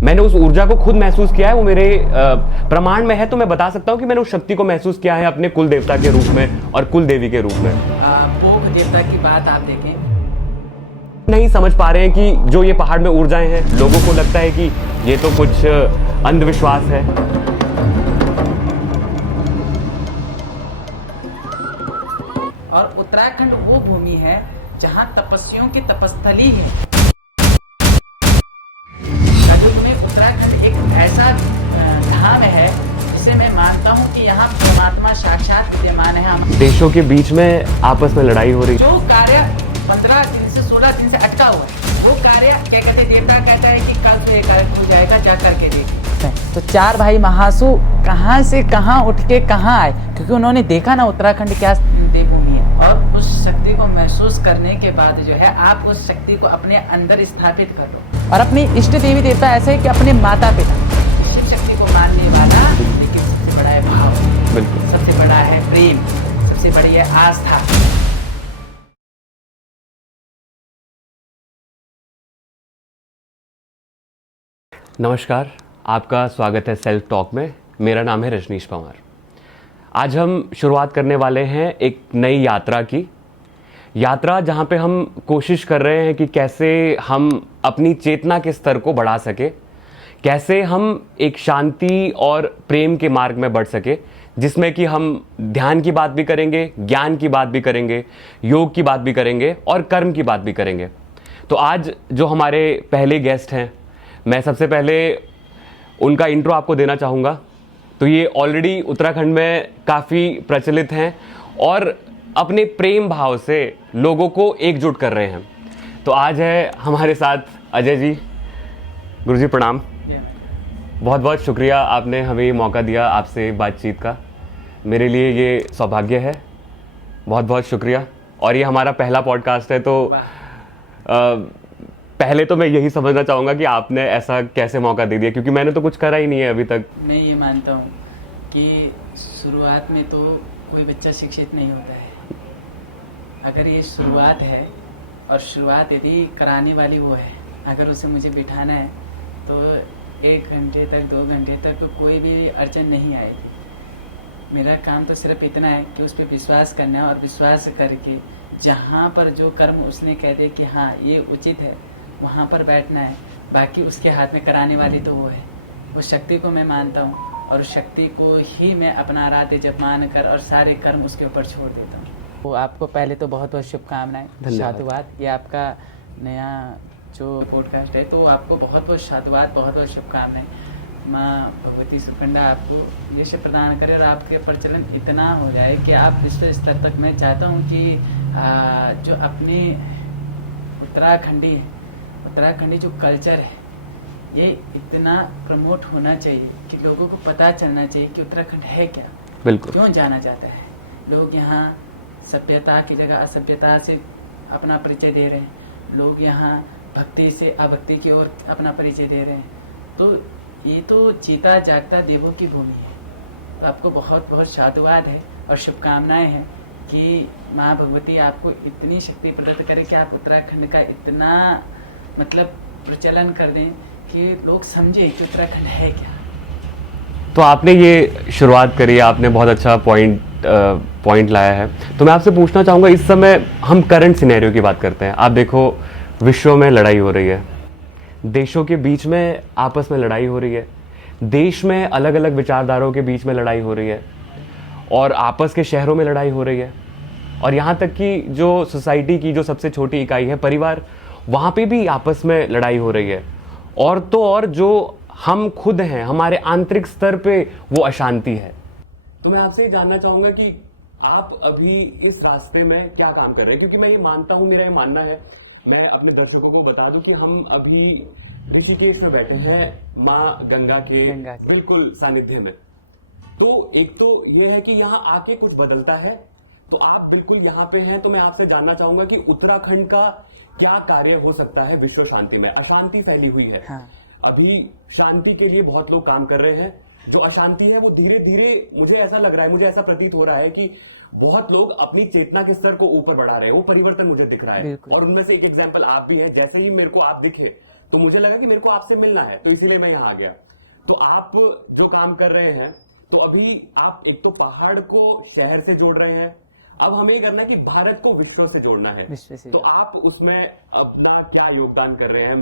मैंने उस ऊर्जा को खुद महसूस किया है, वो मेरे प्रमाण में है। तो मैं बता सकता हूँ कि मैंने उस शक्ति को महसूस किया है अपने कुल देवता के रूप में और कुल देवी के रूप में। भोग देवता की बात आप देखें, नहीं समझ पा रहे हैं कि जो ये पहाड़ में ऊर्जाएं हैं, लोगों को लगता है कि ये तो कुछ अंधविश्वास है। और उत्तराखंड वो भूमि है जहाँ तपस्वियों की तपस्थली है। कलयुग में उत्तराखंड एक ऐसा धाम है जिसे मैं मानता हूँ कि यहाँ परमात्मा साक्षात विद्यमान है। देशों के बीच में आपस में लड़ाई हो रही है। जो कार्य 15 दिन से 16 दिन से अटका हुआ है, वो कार्य क्या कहते हैं, देवता कहता है कि कल से ये कार्य हो जाएगा, जा करके देख। तो चार भाई महासु कहाँ से कहाँ उठ के कहाँ आए, क्योंकि उन्होंने देखा ना उत्तराखंड क्या देवभूमि है। और उस शक्ति को महसूस करने के बाद जो है, आप उस शक्ति को अपने अंदर स्थापित कर लो। और अपनी इष्ट देवी देवता ऐसे है कि अपने माता पिता, शिव शक्ति को मानने वाला, लेकिन सबसे बड़ा है भाव, बिल्कुल सबसे बड़ा है प्रेम, सबसे बड़ी है आस्था। नमस्कार, आपका स्वागत है सेल्फ टॉक में। मेरा नाम है रजनीश पवार। आज हम शुरुआत करने वाले हैं एक नई यात्रा की। यात्रा जहां पे हम कोशिश कर रहे हैं कि कैसे हम अपनी चेतना के स्तर को बढ़ा सके, कैसे हम एक शांति और प्रेम के मार्ग में बढ़ सके, जिसमें कि हम ध्यान की बात भी करेंगे, ज्ञान की बात भी करेंगे, योग की बात भी करेंगे और कर्म की बात भी करेंगे। तो आज जो हमारे पहले गेस्ट हैं, मैं सबसे पहले उनका इंट्रो आपको देना चाहूँगा। तो ये ऑलरेडी उत्तराखंड में काफ़ी प्रचलित हैं और अपने प्रेम भाव से लोगों को एकजुट कर रहे हैं। तो आज है हमारे साथ अजय जी। गुरुजी प्रणाम। बहुत बहुत शुक्रिया, आपने हमें ये मौका दिया आपसे बातचीत का। मेरे लिए ये सौभाग्य है, बहुत बहुत शुक्रिया। और ये हमारा पहला पॉडकास्ट है, तो पहले तो मैं यही समझना चाहूँगा कि आपने ऐसा कैसे मौका दे दिया, क्योंकि मैंने तो कुछ करा ही नहीं है अभी तक। मैं ये मानता हूँ कि शुरुआत में तो कोई बच्चा शिक्षित नहीं होता है। अगर ये शुरुआत है और शुरुआत यदि कराने वाली वो है, अगर उसे मुझे बिठाना है तो 1 घंटे तक 2 घंटे तक तो कोई भी अड़चन नहीं आएगी। मेरा काम तो सिर्फ इतना है कि उस पर विश्वास करना है, और विश्वास करके जहाँ पर जो कर्म उसने कह दे कि हाँ ये उचित है, वहाँ पर बैठना है। बाकी उसके हाथ में कराने वाली तो वो है। उस शक्ति को मैं मानता हूँ और उस शक्ति को ही मैं अपना आराध्य जप मान कर और सारे कर्म उसके ऊपर छोड़ देता हूँ। तो आपको पहले तो बहुत बहुत शुभकामनाएं, साधुवाद। ये आपका नया जो पॉडकास्ट है, तो आपको बहुत बहुत साधुवाद, बहुत बहुत शुभकामनाएं। माँ भगवती सुखंडा आपको यश प्रदान करे और आपके प्रचलन इतना हो जाए कि आप विश्व स्तर तक, मैं चाहता हूँ कि जो अपने उत्तराखंडी जो कल्चर है, ये इतना प्रमोट होना चाहिए कि लोगों को पता चलना चाहिए कि उत्तराखंड है क्या, बिल्कुल क्यों जाना जाता है। लोग यहाँ सभ्यता की जगह असभ्यता से अपना परिचय दे रहे हैं, लोग यहाँ भक्ति से अभक्ति की ओर अपना परिचय दे रहे हैं। तो ये तो जीता जागता देवों की भूमि है। तो आपको बहुत बहुत साधुवाद है और शुभकामनाएं हैं कि माँ भगवती आपको इतनी शक्ति प्रदत्त करे कि आप उत्तराखंड का इतना मतलब प्रचलन कर दें कि लोग समझे कि उत्तराखंड है क्या। तो आपने ये शुरुआत करी, आपने बहुत अच्छा पॉइंट लाया है। तो मैं आपसे पूछना चाहूँगा, इस समय हम करंट सिनेरियो की बात करते हैं। आप देखो, विश्व में लड़ाई हो रही है, देशों के बीच में आपस में लड़ाई हो रही है, देश में अलग अलग विचारधाराओं के बीच में लड़ाई हो रही है, और आपस के शहरों में लड़ाई हो रही है, और यहाँ तक कि जो सोसाइटी की जो सबसे छोटी इकाई है, परिवार, वहाँ पे भी आपस में लड़ाई हो रही है। और तो और जो हम खुद हैं, हमारे आंतरिक स्तर पे वो अशांति है। तो मैं आपसे ये जानना चाहूँगा कि आप अभी इस रास्ते में क्या काम कर रहे हैं, क्योंकि मैं ये मानता हूँ, मेरा ये मानना है, मैं अपने दर्शकों को बता दूं कि हम अभी ऋषिकेश में बैठे हैं, माँ गंगा के बिल्कुल सानिध्य में। तो एक तो ये है कि यहाँ आके कुछ बदलता है, तो आप बिल्कुल यहाँ पे हैं। तो मैं आपसे जानना चाहूंगा कि उत्तराखंड का क्या कार्य हो सकता है विश्व शांति में। अशांति फैली हुई है। हाँ। अभी शांति के लिए बहुत लोग काम कर रहे हैं। जो अशांति है वो धीरे धीरे, मुझे ऐसा लग रहा है, मुझे ऐसा प्रतीत हो रहा है कि बहुत लोग अपनी चेतना के स्तर को ऊपर बढ़ा रहे हैं। वो परिवर्तन मुझे दिख रहा है, और उनमें से एक एग्जाम्पल आप भी हैं। जैसे ही मेरे को आप दिखे तो मुझे लगा कि मेरे को आपसे मिलना है, तो इसीलिए मैं यहाँ आ गया। तो आप जो काम कर रहे हैं, तो अभी आप एक तो पहाड़ को शहर से जोड़ रहे हैं, अब हमें ये करना है कि भारत को विश्व से जोड़ना है। विश्व से तो आप उसमें अपना क्या योगदान कर रहे हैं,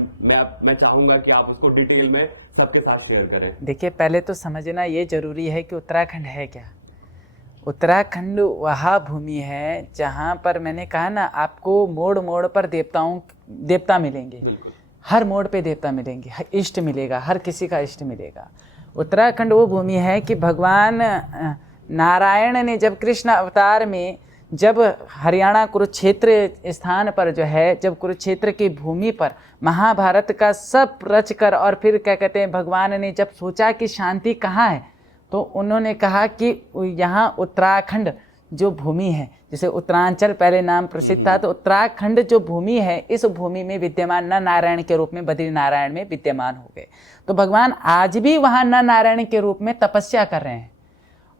मैं चाहूंगा कि आप उसको डिटेल में सबके साथ शेयर करें। देखिए, पहले तो समझना ये जरूरी है कि उत्तराखंड है क्या। उत्तराखंड वह भूमि है जहाँ पर मैंने कहा ना, आपको मोड़ मोड़ पर देवता मिलेंगे। हर मोड़ पे देवता मिलेंगे, इष्ट मिलेगा, हर किसी का इष्ट मिलेगा। उत्तराखंड वो भूमि है कि भगवान नारायण ने जब कृष्ण अवतार में, जब हरियाणा कुरुक्षेत्र स्थान पर जो है, जब कुरुक्षेत्र की भूमि पर महाभारत का सब रच कर, और फिर क्या कहते हैं, भगवान ने जब सोचा कि शांति कहाँ है, तो उन्होंने कहा कि यहाँ उत्तराखंड जो भूमि है, जैसे उत्तरांचल पहले नाम प्रसिद्ध था, तो उत्तराखंड जो भूमि है, इस भूमि में विद्यमान न नारायण के रूप में बद्री नारायण में विद्यमान हो गए। तो भगवान आज भी वहाँ न नारायण के रूप में तपस्या कर रहे हैं।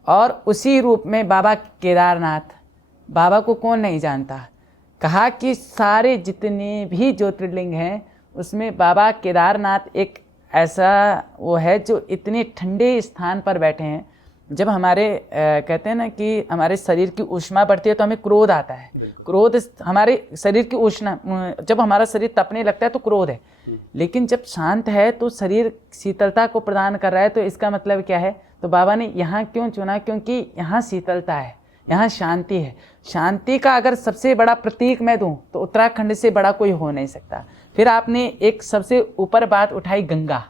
और उसी रूप में बाबा केदारनाथ, बाबा को कौन नहीं जानता, कहा कि सारे जितने भी ज्योतिर्लिंग हैं उसमें बाबा केदारनाथ एक ऐसा वो है जो इतने ठंडे स्थान पर बैठे हैं। जब हमारे कहते हैं ना कि हमारे शरीर की ऊष्मा बढ़ती है तो हमें क्रोध आता है। क्रोध हमारे शरीर की ऊष्मा, जब हमारा शरीर तपने लगता है तो क्रोध है, लेकिन जब शांत है तो शरीर शीतलता को प्रदान कर रहा है। तो इसका मतलब क्या है, तो बाबा ने यहाँ क्यों चुना, क्योंकि यहाँ शीतलता है, यहाँ शांति है। शांति का अगर सबसे बड़ा प्रतीक मैं दूं तो उत्तराखंड से बड़ा कोई हो नहीं सकता। फिर आपने एक सबसे ऊपर बात उठाई, गंगा।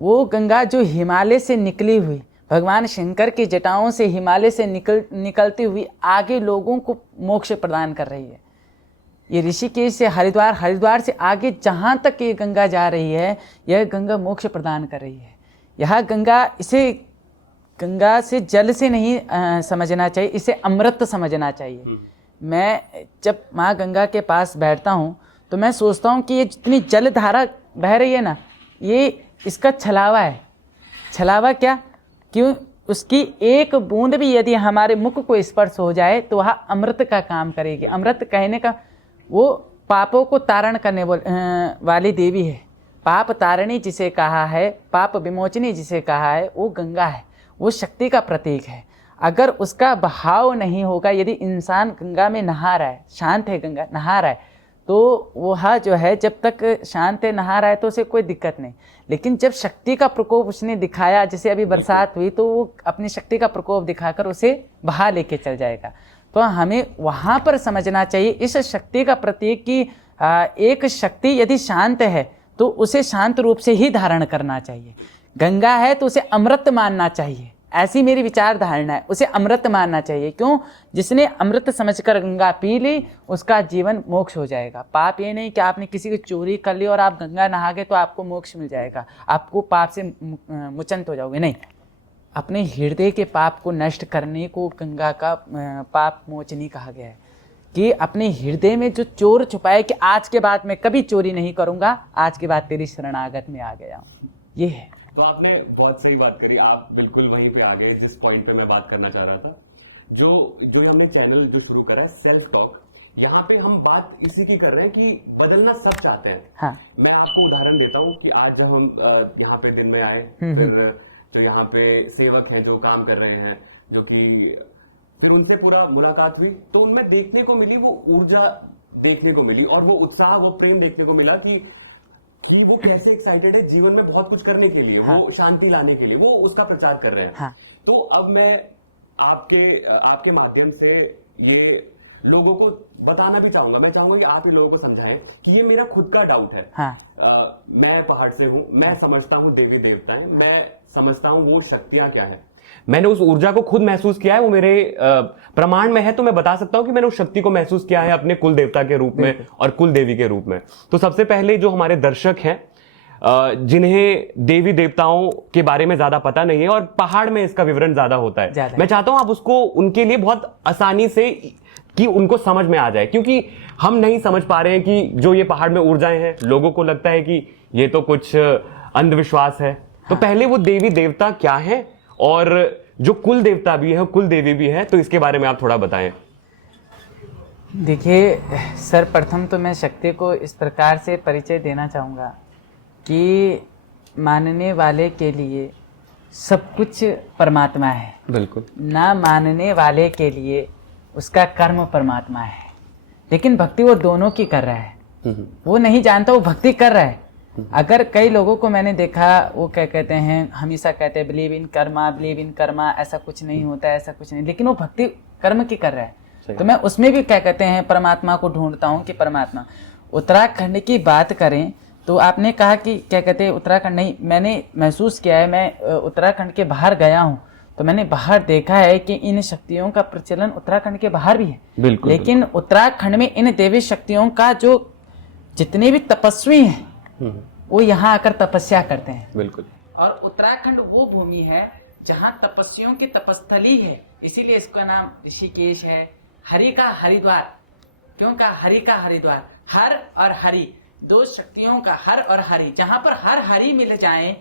वो गंगा जो हिमालय से निकली हुई, भगवान शंकर की जटाओं से हिमालय से निकलती हुई आगे लोगों को मोक्ष प्रदान कर रही है। ये ऋषिकेश से हरिद्वार, हरिद्वार से आगे जहाँ तक ये गंगा जा रही है, यह गंगा मोक्ष प्रदान कर रही है। यह गंगा, इसे गंगा से जल से नहीं समझना चाहिए, इसे अमृत समझना चाहिए। मैं जब माँ गंगा के पास बैठता हूँ तो मैं सोचता हूँ कि ये जितनी जल धारा बह रही है ना, ये इसका छलावा है। छलावा क्या, क्यों, उसकी एक बूंद भी यदि हमारे मुख को स्पर्श हो जाए तो वह अमृत का काम करेगी। अमृत कहने का, वो पापों को तारण करने वाली देवी है। पाप तारणी जिसे कहा है, पाप विमोचनी जिसे कहा है, वो गंगा है, वो शक्ति का प्रतीक है। अगर उसका बहाव नहीं होगा, यदि इंसान गंगा में नहा रहा है, शांत है, गंगा नहा रहा है, तो वह जो है जब तक शांत है, नहा रहा है, तो उसे कोई दिक्कत नहीं। लेकिन जब शक्ति का प्रकोप उसने दिखाया, जैसे अभी बरसात हुई, तो वो अपनी शक्ति का प्रकोप दिखाकर उसे बहा लेके चल जाएगा। तो हमें वहाँ पर समझना चाहिए इस शक्ति का प्रतीक कि एक शक्ति यदि शांत है तो उसे शांत रूप से ही धारण करना चाहिए। गंगा है तो उसे अमृत मानना चाहिए, ऐसी मेरी विचार धारणा है। उसे अमृत मानना चाहिए। क्यों? जिसने अमृत समझकर गंगा पी ली, उसका जीवन मोक्ष हो जाएगा। पाप ये नहीं कि आपने किसी की चोरी कर ली और आप गंगा नहा गए तो आपको मोक्ष मिल जाएगा, आपको पाप से मुचंत हो जाओगे, नहीं। अपने हृदय के पाप को नष्ट करने को गंगा का पाप मोचनी कहा गया है, कि अपने हृदय में जो चोर छुपाए कि आज के बाद मैं कभी चोरी नहीं करूंगा, आज के बाद तेरी शरणागत में आ गया हूँ, ये है। तो आपने बहुत सही बात करी, आप बिल्कुल वहीं पे आ गए जिस पॉइंट पे मैं बात करना चाह रहा था। जो हमने चैनल जो शुरू करा है सेल्फ टॉक, यहाँ पे हम बात इसी की कर रहे हैं कि बदलना सब चाहते हैं। हाँ। मैं आपको उदाहरण देता हूँ कि आज जब हम यहाँ पे दिन में आए, फिर जो यहाँ पे सेवक हैं जो काम कर रहे हैं, जो कि फिर उनसे पूरा मुलाकात हुई, तो उनमें देखने को मिली वो ऊर्जा देखने को मिली, और वो उत्साह, वो प्रेम देखने को मिला कि वो कैसे एक्साइटेड है जीवन में बहुत कुछ करने के लिए। हाँ। वो शांति लाने के लिए वो उसका प्रचार कर रहे हैं। हाँ। तो अब मैं आपके माध्यम से ये लोगों को बताना भी चाहूंगा, मैं चाहूंगा कि आप ही लोगों को समझाएं कि ये मेरा खुद का डाउट है। हाँ। मैं पहाड़ से हूँ, मैं समझता हूँ देवी देवताएं, मैं समझता हूँ वो शक्तियां क्या है, मैंने उस ऊर्जा को खुद महसूस किया है, वो मेरे प्रमाण में है। तो मैं बता सकता हूं कि मैंने उस शक्ति को महसूस किया है अपने कुल देवता के रूप में और कुल देवी के रूप में। तो सबसे पहले जो हमारे दर्शक हैं, जिन्हें देवी देवताओं के बारे में ज्यादा पता नहीं है और पहाड़ में इसका विवरण ज्यादा होता है, मैं चाहता हूं आप उसको उनके लिए बहुत आसानी से कि उनको समझ में आ जाए, क्योंकि हम नहीं समझ पा रहे हैं कि जो ये पहाड़ में ऊर्जाएं हैं, लोगों को लगता है कि ये तो कुछ अंधविश्वास है। तो पहले वो देवी देवता क्या है, और जो कुल देवता भी है, कुल देवी भी है, तो इसके बारे में आप थोड़ा बताएं। देखिए, सर्वप्रथम तो मैं शक्ति को इस प्रकार से परिचय देना चाहूँगा कि मानने वाले के लिए सब कुछ परमात्मा है, बिल्कुल। ना मानने वाले के लिए उसका कर्म परमात्मा है। लेकिन भक्ति वो दोनों की कर रहा है। वो नहीं जानता, वो भक्ति कर रहा है। अगर कई लोगों को मैंने देखा, वो क्या कहते हैं, हमेशा कहते हैं बिलीव इन कर्मा, ऐसा कुछ नहीं होता है, ऐसा कुछ नहीं, लेकिन वो भक्ति कर्म की कर रहा है। तो मैं उसमें भी क्या कहते हैं परमात्मा को ढूंढता हूँ कि परमात्मा। उत्तराखंड की बात करें तो आपने कहा कि क्या कहते हैं उत्तराखंड नहीं, मैंने महसूस किया है, मैं उत्तराखंड के बाहर गया हूँ तो मैंने बाहर देखा है कि इन शक्तियों का प्रचलन उत्तराखंड के बाहर भी है। बिल्कुल, लेकिन उत्तराखंड में इन देवी शक्तियों का जो जितने भी तपस्वी हैं वो यहाँ आकर तपस्या करते हैं। बिल्कुल। और उत्तराखंड वो भूमि है जहाँ तपस्वियों की तपस्थली है, इसीलिए इसका नाम ऋषिकेश है। हरि का हरिद्वार क्यों कहा? हरि का हरिद्वार, हर और हरि दो शक्तियों का, हर और हरि, जहां पर हर हरि मिल जाए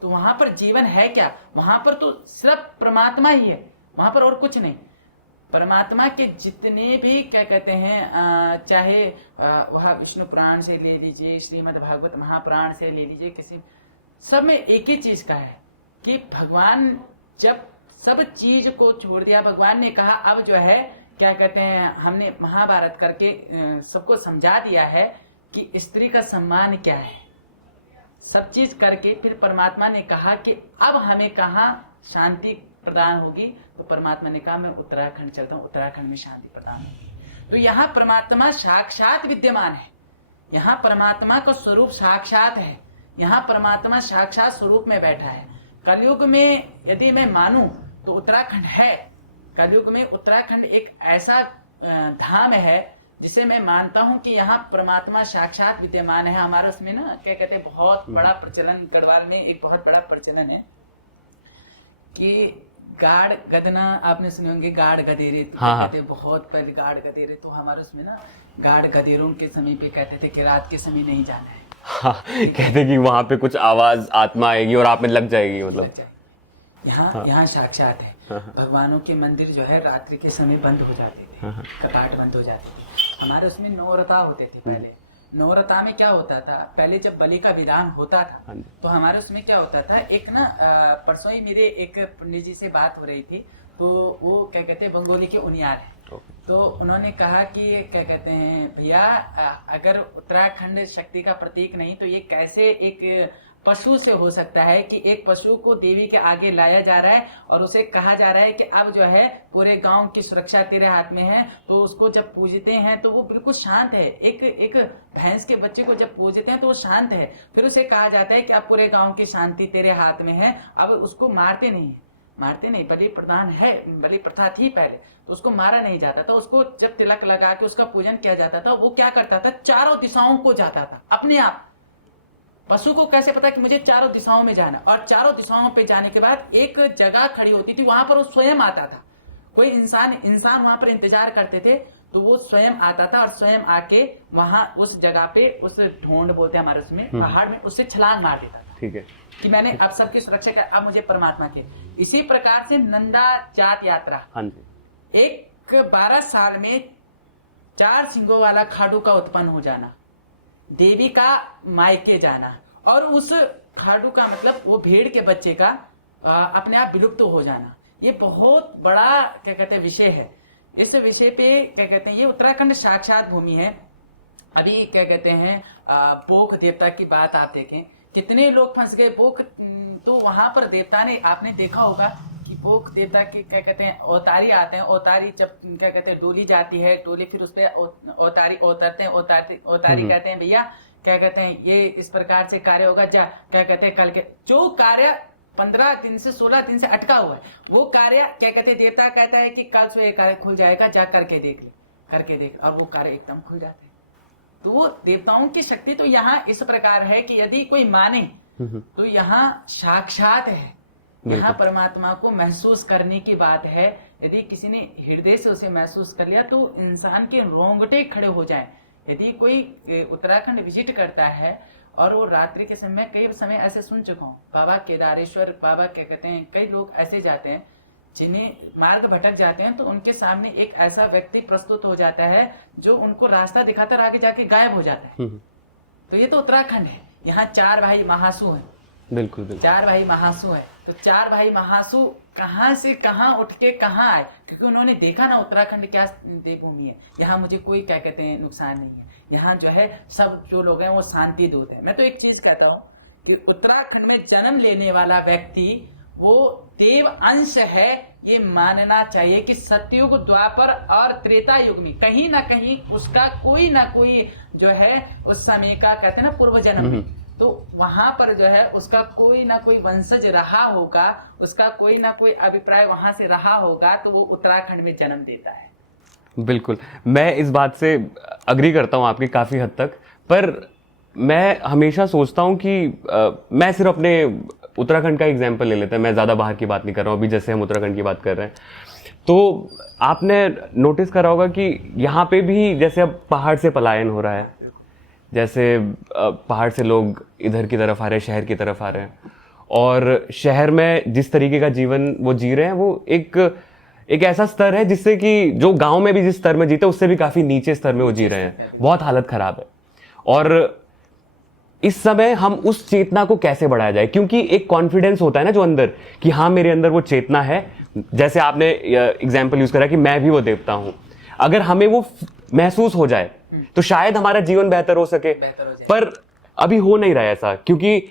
तो वहां पर जीवन है क्या? वहां पर तो सिर्फ परमात्मा ही है, वहां पर और कुछ नहीं। परमात्मा के जितने भी क्या कहते हैं, चाहे वह विष्णु पुराण से ले लीजिए, श्रीमद् भागवत महापुराण से ले लीजिए, किसी सब में एक ही चीज का है कि भगवान जब सब चीज को छोड़ दिया, भगवान ने कहा अब जो है क्या कहते हैं, हमने महाभारत करके सबको समझा दिया है कि स्त्री का सम्मान क्या है। सब चीज करके फिर परमात्मा ने कहा कि अब हमें कहाँ शांति प्रदान होगी, तो परमात्मा ने कहा मैं उत्तराखंड चलता हूँ, उत्तराखंड में शांति प्रदान होगी। तो यहाँ परमात्मा साक्षात विद्यमान है, यहाँ परमात्मा का स्वरूप साक्षात है, यहाँ परमात्मा साक्षात स्वरूप में बैठा है। कलयुग में यदि मैं मानूं तो उत्तराखंड है। कलयुग में उत्तराखंड एक ऐसा धाम है जिसे मैं मानता हूं कि यहाँ परमात्मा साक्षात विद्यमान है। हमारे उसमें ना क्या कहते हैं, बहुत बड़ा प्रचलन, गढ़वाल में एक बहुत बड़ा प्रचलन है कि गाड़ गदना, आपने सुने होंगे गाड़ गदेरे, तो हाँ, कहते बहुत पहले गाड़ गदेरे, तो हमारे उसमें ना गाड़ गदेरों के समय पे कहते थे कि रात के समय नहीं जाना है। हाँ, कहते कि वहां पे कुछ आवाज आत्मा आएगी और आप में लग जाएगी, मतलब यहाँ साक्षात है। भगवानों के मंदिर जो है रात्रि के समय बंद हो जाते थे, कपाट बंद हो जाते थे। हमारे उसमें नौरता होते थे पहले। नौरता में क्या होता था, पहले जब बलि का विधान होता था तो हमारे उसमें क्या होता था, एक ना परसों ही मेरे एक पंडित जी से बात हो रही थी, तो वो क्या कहते हैं बंगोली के उनियार है। तो उन्होंने कहा कि क्या कहते हैं भैया, अगर उत्तराखंड शक्ति का प्रतीक नहीं तो ये कैसे एक पशु से हो सकता है कि एक पशु को देवी के आगे लाया जा रहा है और उसे कहा जा रहा है कि अब जो है पूरे गांव की सुरक्षा तेरे हाथ में है। तो उसको जब पूजते हैं तो वो बिल्कुल शांत है। एक भैंस के बच्चे को जब पूजते हैं तो वो शांत है, फिर उसे कहा जाता है कि अब पूरे गांव की शांति तेरे हाथ में है। अब उसको मारते नहीं, बलि प्रदान है, बलि प्रथा थी पहले, तो उसको मारा नहीं जाता था। उसको जब तिलक लगा के उसका पूजन किया जाता था, वो क्या करता था, चारों दिशाओं को जाता था अपने आप। पशु को कैसे पता कि मुझे चारों दिशाओं में जाना, और चारों दिशाओं पे जाने के बाद एक जगह खड़ी होती थी, वहां पर वो स्वयं आता था। कोई इंसान वहां पर इंतजार करते थे तो वो स्वयं आता था और स्वयं आके वहां उस जगह पे, उस ढोंड बोलते हैं हमारे उसमें, पहाड़ में, उससे छलांग मार देता था। ठीक है कि मैंने अब सबकी सुरक्षा कर, अब मुझे परमात्मा के। इसी प्रकार से नंदा जात यात्रा, हाँ जी, एक 12 साल में 4 सिंगों वाला खाडू का उत्पन्न हो जाना, देवी का मायके जाना, और उस खाडू का मतलब वो भेड़ के बच्चे का अपने आप विलुप्त हो जाना। ये बहुत बड़ा क्या कहते हैं विषय है। इस विषय पे क्या कहते हैं, ये उत्तराखंड साक्षात भूमि है। अभी क्या कहते हैं पोख देवता की बात आप देखें, कितने लोग फंस गए पोख, तो वहां पर देवता ने, आपने देखा होगा कि पोख देवता के क्या कहते हैं अवतारी आते हैं। अवतारी जब क्या कहते हैं डोली जाती है, डोली फिर उस पर अवतारी उतरते हैं, अवतारी कहते हैं भैया क्या कहते हैं ये इस प्रकार से कार्य होगा, जा क्या कहते हैं कल के जो कार्य 15 दिन से 16 दिन से अटका हुआ है, वो कार्य क्या कहते हैं देवता कहता है कि कल से ये कार्य खुल जाएगा, जा करके देख ले, करके देख, और वो कार्य एकदम खुल जाते हैं। तो वो देवताओं की शक्ति तो यहाँ इस प्रकार है कि यदि कोई माने तो यहाँ साक्षात है। यहाँ परमात्मा को महसूस करने की बात है। यदि किसी ने हृदय से उसे महसूस कर लिया तो इंसान के रोंगटे खड़े हो जाएं। यदि कोई उत्तराखंड विजिट करता है और वो रात्रि के समय, कई समय ऐसे सुन चुका हूँ, बाबा केदारेश्वर, बाबा क्या कहते हैं, कई लोग ऐसे जाते हैं जिन्हें मार्ग भटक जाते हैं तो उनके सामने एक ऐसा व्यक्ति प्रस्तुत हो जाता है जो उनको रास्ता दिखाता और आगे जाके गायब हो जाता है। तो ये तो उत्तराखंड है, यहाँ 4 भाई महासू हैं। बिल्कुल बिल्कुल। 4 भाई महासू हैं, तो 4 भाई महासू कहाँ से कहाँ उठ के कहाँ आए, क्योंकि उन्होंने देखा ना उत्तराखंड क्या देवभूमि है, यहाँ मुझे कोई क्या कहते हैं नुकसान नहीं है, यहाँ जो है सब जो लोग हैं वो शांति दूत है। मैं तो एक चीज कहता हूँ कि उत्तराखंड में जन्म लेने वाला व्यक्ति वो देव अंश है, ये मानना चाहिए कि सतयुग, द्वापर और त्रेता युग में कहीं ना कहीं उसका कोई ना कोई जो है उस समय का कहते हैं ना पूर्व जन्म में, तो वहां पर जो है उसका कोई ना कोई वंशज रहा होगा, उसका कोई ना कोई अभिप्राय वहां से रहा होगा, तो वो उत्तराखंड में जन्म देता है। बिल्कुल, मैं इस बात से अग्री करता हूँ आपकी काफ़ी हद तक, पर मैं हमेशा सोचता हूँ कि मैं सिर्फ अपने उत्तराखंड का एग्जाम्पल ले लेते हैं, मैं ज़्यादा बाहर की बात नहीं कर रहा हूँ, अभी जैसे हम उत्तराखंड की बात कर रहे हैं, तो आपने नोटिस करा होगा कि यहाँ पे भी जैसे अब पहाड़ से पलायन हो रहा है, जैसे पहाड़ से लोग इधर की तरफ आ रहे हैं, शहर की तरफ आ रहे हैं, और शहर में जिस तरीके का जीवन वो जी रहे हैं वो एक ऐसा स्तर है जिससे कि जो गांव में भी जिस स्तर में जीते उससे भी काफी नीचे स्तर में वो जी रहे हैं, बहुत हालत खराब है। और इस समय हम उस चेतना को कैसे बढ़ाया जाए, क्योंकि एक कॉन्फिडेंस होता है ना जो अंदर कि हाँ मेरे अंदर वो चेतना है, जैसे आपने एग्जाम्पल यूज करा कि मैं भी वो देवता हूं, अगर हमें वो महसूस हो जाए तो शायद हमारा जीवन बेहतर हो सके, पर अभी हो नहीं रहा है ऐसा, क्योंकि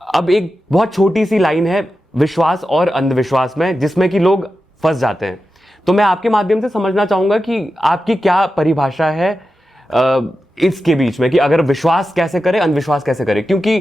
अब एक बहुत छोटी सी लाइन है विश्वास और अंधविश्वास में जिसमें कि लोग फंस जाते हैं। तो मैं आपके माध्यम से समझना चाहूंगा कि आपकी क्या परिभाषा है इसके बीच में कि अगर विश्वास कैसे करे, अंधविश्वास कैसे करे, क्योंकि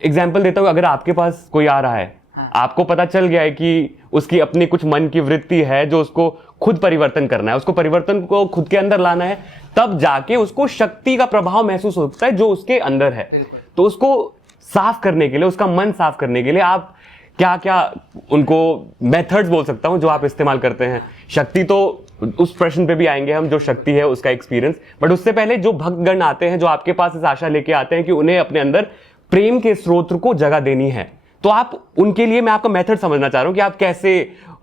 एग्जाम्पल देता हूं, अगर आपके पास कोई आ रहा है, आपको पता चल गया है कि उसकी अपनी कुछ मन की वृत्ति है जो उसको खुद परिवर्तन करना है, उसको परिवर्तन को खुद के अंदर लाना है, तब जाके उसको शक्ति का प्रभाव महसूस होता है जो उसके अंदर है। तो उसको साफ करने के लिए, उसका मन साफ करने के लिए आप क्या क्या उनको मेथड्स बोल सकता हूं जो आप इस्तेमाल करते हैं? शक्ति तो उस प्रश्न पे भी आएंगे हम, जो शक्ति है उसका एक्सपीरियंस, बट उससे पहले जो भक्तगण आते हैं जो आपके पास इस आशा लेके आते हैं कि उन्हें अपने अंदर प्रेम के स्रोत को जगह देनी है, तो आप उनके लिए, मैं आपका मेथड समझना चाह रहा हूं कि आप कैसे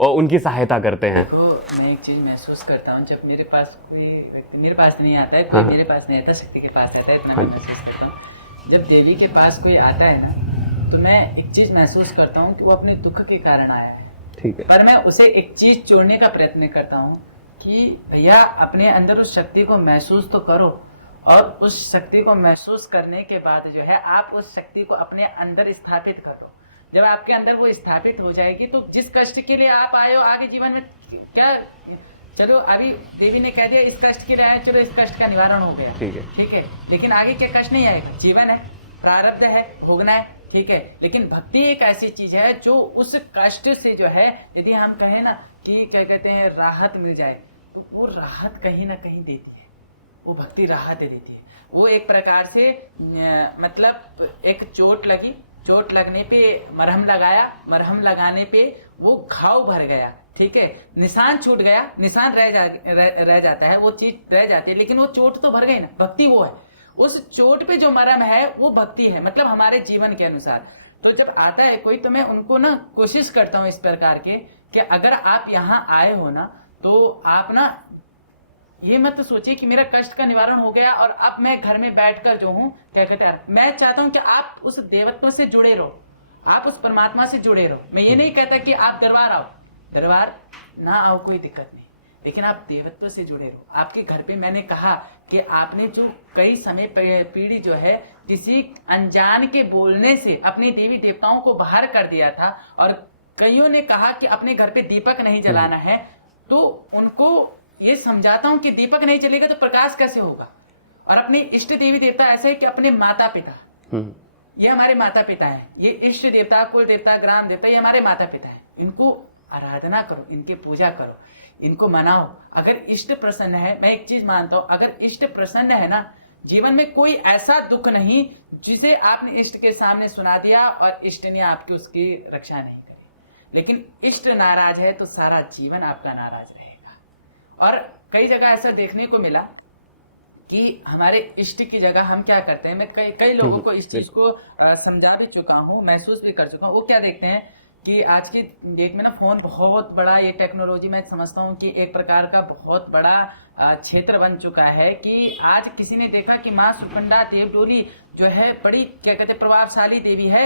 उनकी सहायता करते हैं। तो मैं एक चीज महसूस करता हूँ, जब मेरे पास नहीं आता है, कोई मेरे पास नहीं आता, शक्ति के पास आता है, इतना मैं महसूस करता हूँ। जब देवी के पास कोई आता है ना, तो मैं एक चीज महसूस करता हूँ कि वो अपने दुख के कारण आया है, ठीक है, पर मैं उसे एक चीज जोड़ने का प्रयत्न करता हूँ कि भैया अपने अंदर उस शक्ति को महसूस तो करो, और उस शक्ति को महसूस करने के बाद जो है आप उस शक्ति को अपने अंदर स्थापित करो। जब आपके अंदर वो स्थापित हो जाएगी तो जिस कष्ट के लिए आप आए हो आगे जीवन में, क्या चलो अभी देवी ने कह दिया इस कष्ट के लिए आए, चलो इस कष्ट का निवारण हो गया, ठीक है, लेकिन आगे क्या कष्ट नहीं आएगा, जीवन है, प्रारब्ध है, भोगना है, ठीक है। लेकिन भक्ति एक ऐसी चीज है जो उस कष्ट से जो है, यदि हम कहें ना कि क्या कहते हैं राहत मिल जाए, तो वो राहत कहीं ना कहीं देती है, वो भक्ति राहत दे देती है। वो एक प्रकार से मतलब एक चोट लगने पे मरहम लगाया, मरहम लगाने पे वो घाव भर गया, ठीक है, निशान छूट गया, निशान रह जाता है, वो चीज रह जाती है, लेकिन वो चोट तो भर गई ना, भक्ति वो है, उस चोट पे जो मरहम है वो भक्ति है, मतलब हमारे जीवन के अनुसार। तो जब आता है कोई, तो मैं उनको ना कोशिश करता हूँ इस प्रकार के कि अगर आप यहाँ आए हो ना, तो आप ना ये मत सोचिए कि मेरा कष्ट का निवारण हो गया और अब मैं घर में बैठकर जो हूँ क्या कहते हैं, मैं चाहता हूँ कि आप उस देवत्व से जुड़े रहो, आप उस परमात्मा से जुड़े रहो। मैं ये नहीं कहता कि आप दरबार आओ, दरबार ना आओ कोई दिक्कत नहीं, लेकिन आप देवत्व से जुड़े रहो। आपके घर पे मैंने कहा कि आपने जो कई समय पीढ़ी जो है किसी अनजान के बोलने से अपने देवी देवताओं को बाहर कर दिया था, और कईयों ने कहा कि अपने घर पे दीपक नहीं जलाना है, तो उनको ये समझाता हूँ कि दीपक नहीं चलेगा तो प्रकाश कैसे होगा। और अपने इष्ट देवी देवता ऐसे है कि अपने माता पिता, ये हमारे माता पिता हैं, ये इष्ट देवता, कुल देवता, ग्राम देवता, ये हमारे माता पिता हैं, इनको आराधना करो, इनके पूजा करो, इनको मनाओ। अगर इष्ट प्रसन्न है, मैं एक चीज मानता हूं, अगर इष्ट प्रसन्न है ना, जीवन में कोई ऐसा दुख नहीं जिसे आपने इष्ट के सामने सुना दिया और इष्ट ने आपकी उसकी रक्षा नहीं करी। लेकिन इष्ट नाराज है तो सारा जीवन आपका नाराज रहेगा। और कई जगह ऐसा देखने को मिला कि हमारे इष्ट की जगह हम क्या करते हैं, मैं कई लोगों को इस चीज को समझा भी चुका हूँ, महसूस भी कर चुका हूँ। वो क्या देखते हैं कि आज की डेट में ना फोन बहुत बड़ा, ये टेक्नोलॉजी मैं समझता हूँ कि एक प्रकार का बहुत बड़ा क्षेत्र बन चुका है कि आज किसी ने देखा कि माँ सुखंडा देवडोली जो है बड़ी क्या कहते हैं प्रभावशाली देवी है,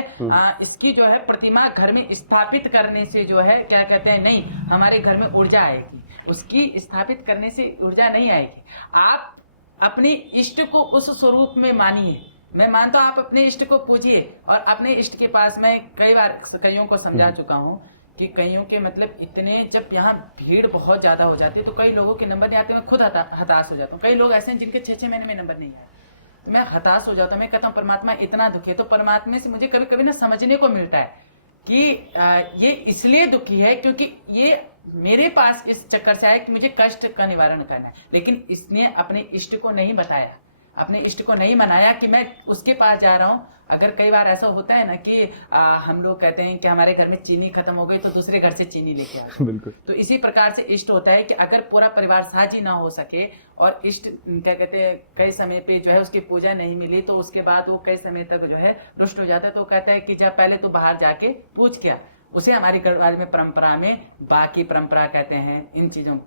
इसकी जो है प्रतिमा घर में स्थापित करने से जो है क्या कहते हैं नहीं हमारे घर में ऊर्जा आएगी, उसकी स्थापित करने से ऊर्जा नहीं आएगी। आप अपने इष्ट को उस स्वरूप में मानिए, मैं मानता हूँ आप अपने इष्ट को पूजिए। और अपने इष्ट के पास मैं कई बार कईयों को समझा चुका हूँ कि कईयों के मतलब इतने, जब यहाँ भीड़ बहुत ज्यादा हो जाती है तो कई लोगों के नंबर नहीं आते, मैं खुद हताश हो जाता हूँ। कई लोग ऐसे हैं जिनके 6-6 महीने में नंबर नहीं आए, तो मैं हताश हो जाता हूँ। मैं कहता हूँ परमात्मा इतना दुखी है, तो परमात्मा से मुझे कभी कभी ना समझने को मिलता है कि ये इसलिए दुखी है क्योंकि ये मेरे पास इस चक्कर से आया कि मुझे कष्ट का निवारण करना है, लेकिन इसने अपने इष्ट को नहीं बताया, अपने इष्ट को नहीं मनाया कि मैं उसके पास जा रहा हूँ। अगर कई बार ऐसा होता है ना कि हम लोग कहते हैं कि हमारे घर में चीनी खत्म हो गई तो दूसरे घर से चीनी लेके आओ, बिल्कुल। तो इसी प्रकार से इष्ट होता है कि अगर पूरा परिवार साझी ना हो सके और इष्ट क्या कहते हैं कई समय पे जो है उसकी पूजा नहीं मिली तो उसके बाद वो कई समय तक जो है रुष्ट हो जाता है, तो कहता है कि जब पहले तो बाहर जाके पूछ क्या, उसे हमारी गढ़वाल में परंपरा में बाकी परंपरा कहते हैं इन चीजों।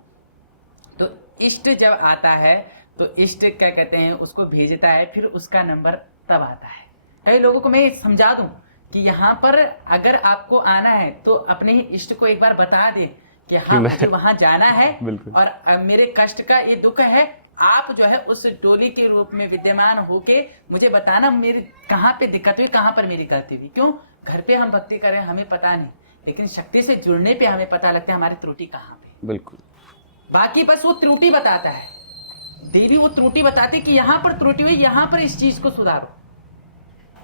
तो इष्ट जब आता है तो इष्ट क्या कहते हैं उसको भेजता है, फिर उसका नंबर तब आता है। कई लोगों को मैं समझा दूं कि यहाँ पर अगर आपको आना है तो अपने ही इष्ट को एक बार बता दे कि हाँ मुझे वहां जाना है और मेरे कष्ट का ये दुख है, आप जो है उस डोली के रूप में विद्यमान होके मुझे बताना मेरी कहाँ पे दिक्कत हुई, कहाँ पर मेरी गलती हुई। क्यों घर पे हम भक्ति करें हमें पता नहीं, लेकिन शक्ति से जुड़ने पे हमें पता लगता है हमारी त्रुटि कहाँ पे। बिल्कुल। बाकी बस वो त्रुटि बताता है, देवी वो त्रुटि बताती कि यहाँ पर त्रुटि हुई, यहाँ पर इस चीज को सुधारो,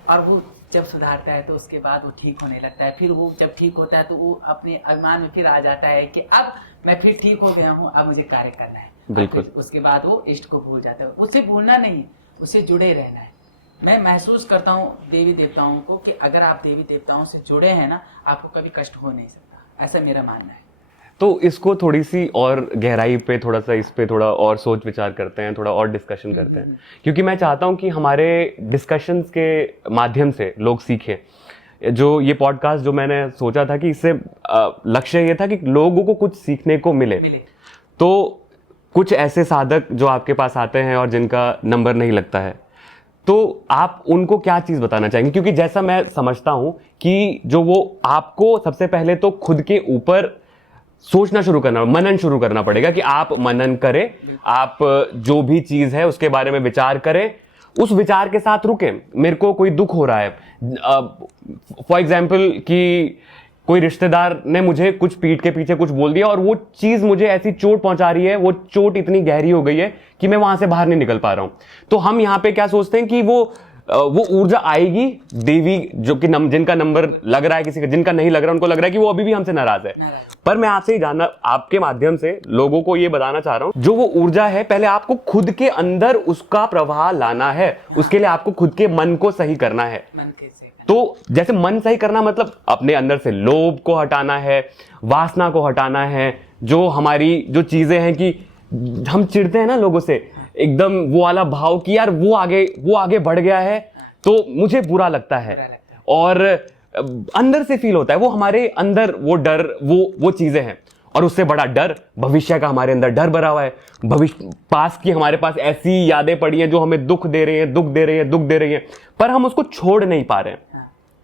और वो जब सुधारता है तो उसके बाद वो ठीक होने लगता है। फिर वो जब ठीक होता है तो वो अपने अभिमान में फिर आ जाता है कि अब मैं फिर ठीक हो गया हूँ, अब मुझे कार्य करना है। बिल्कुल। उसके बाद वो इष्ट को भूल जाता है, उसे भूलना नहीं, उसे जुड़े रहना है। मैं महसूस करता हूँ देवी देवताओं को कि अगर आप देवी देवताओं से जुड़े हैं ना, आपको कभी कष्ट हो नहीं सकता, ऐसा मेरा मानना है। तो इसको थोड़ी सी और गहराई पे थोड़ा सा इस पे थोड़ा और सोच विचार करते हैं, थोड़ा और डिस्कशन करते हैं, क्योंकि मैं चाहता हूं कि हमारे डिस्कशंस के माध्यम से लोग सीखें। जो ये पॉडकास्ट जो मैंने सोचा था कि इससे लक्ष्य ये था कि लोगों को कुछ सीखने को मिले। तो कुछ ऐसे साधक जो आपके पास आते हैं और जिनका नंबर नहीं लगता है, तो आप उनको क्या चीज बताना चाहेंगे? क्योंकि जैसा मैं समझता हूं कि जो वो आपको सबसे पहले तो खुद के ऊपर सोचना शुरू करना, मनन शुरू करना पड़ेगा कि आप मनन करें, आप जो भी चीज है उसके बारे में विचार करें, उस विचार के साथ रुकें। मेरे को कोई दुख हो रहा है, फॉर एग्जाम्पल कि कोई रिश्तेदार ने मुझे कुछ पीठ के पीछे कुछ बोल दिया और वो चीज मुझे ऐसी चोट पहुंचा रही है, वो चोट इतनी गहरी हो गई है कि मैं वहां से बाहर नहीं निकल पा रहा हूं। तो हम यहाँ पे क्या सोचते हैं कि वो ऊर्जा आएगी, देवी जो कि जिनका नंबर लग रहा है, किसी का जिनका नहीं लग रहा है उनको लग रहा है कि वो अभी भी हमसे नाराज है। पर मैं आपसे ही जानना, आपके माध्यम से लोगों को ये बताना चाह रहा हूं, जो वो ऊर्जा है पहले आपको खुद के अंदर उसका प्रवाह लाना है। उसके लिए आपको खुद के मन को सही करना है। तो जैसे मन सही करना मतलब अपने अंदर से लोभ को हटाना है, वासना को हटाना है, जो हमारी जो चीजें हैं कि हम चिढ़ते हैं ना लोगों से, एकदम वो वाला भाव कि यार वो आगे बढ़ गया है तो मुझे बुरा लगता है, और अंदर से फील होता है, वो हमारे अंदर वो डर, वो चीजें हैं। और उससे बड़ा डर भविष्य का हमारे अंदर डर भरा हुआ है। भविष्य पास की हमारे पास ऐसी यादें पड़ी हैं जो हमें दुख दे रही हैं, पर हम उसको छोड़ नहीं पा रहे हैं।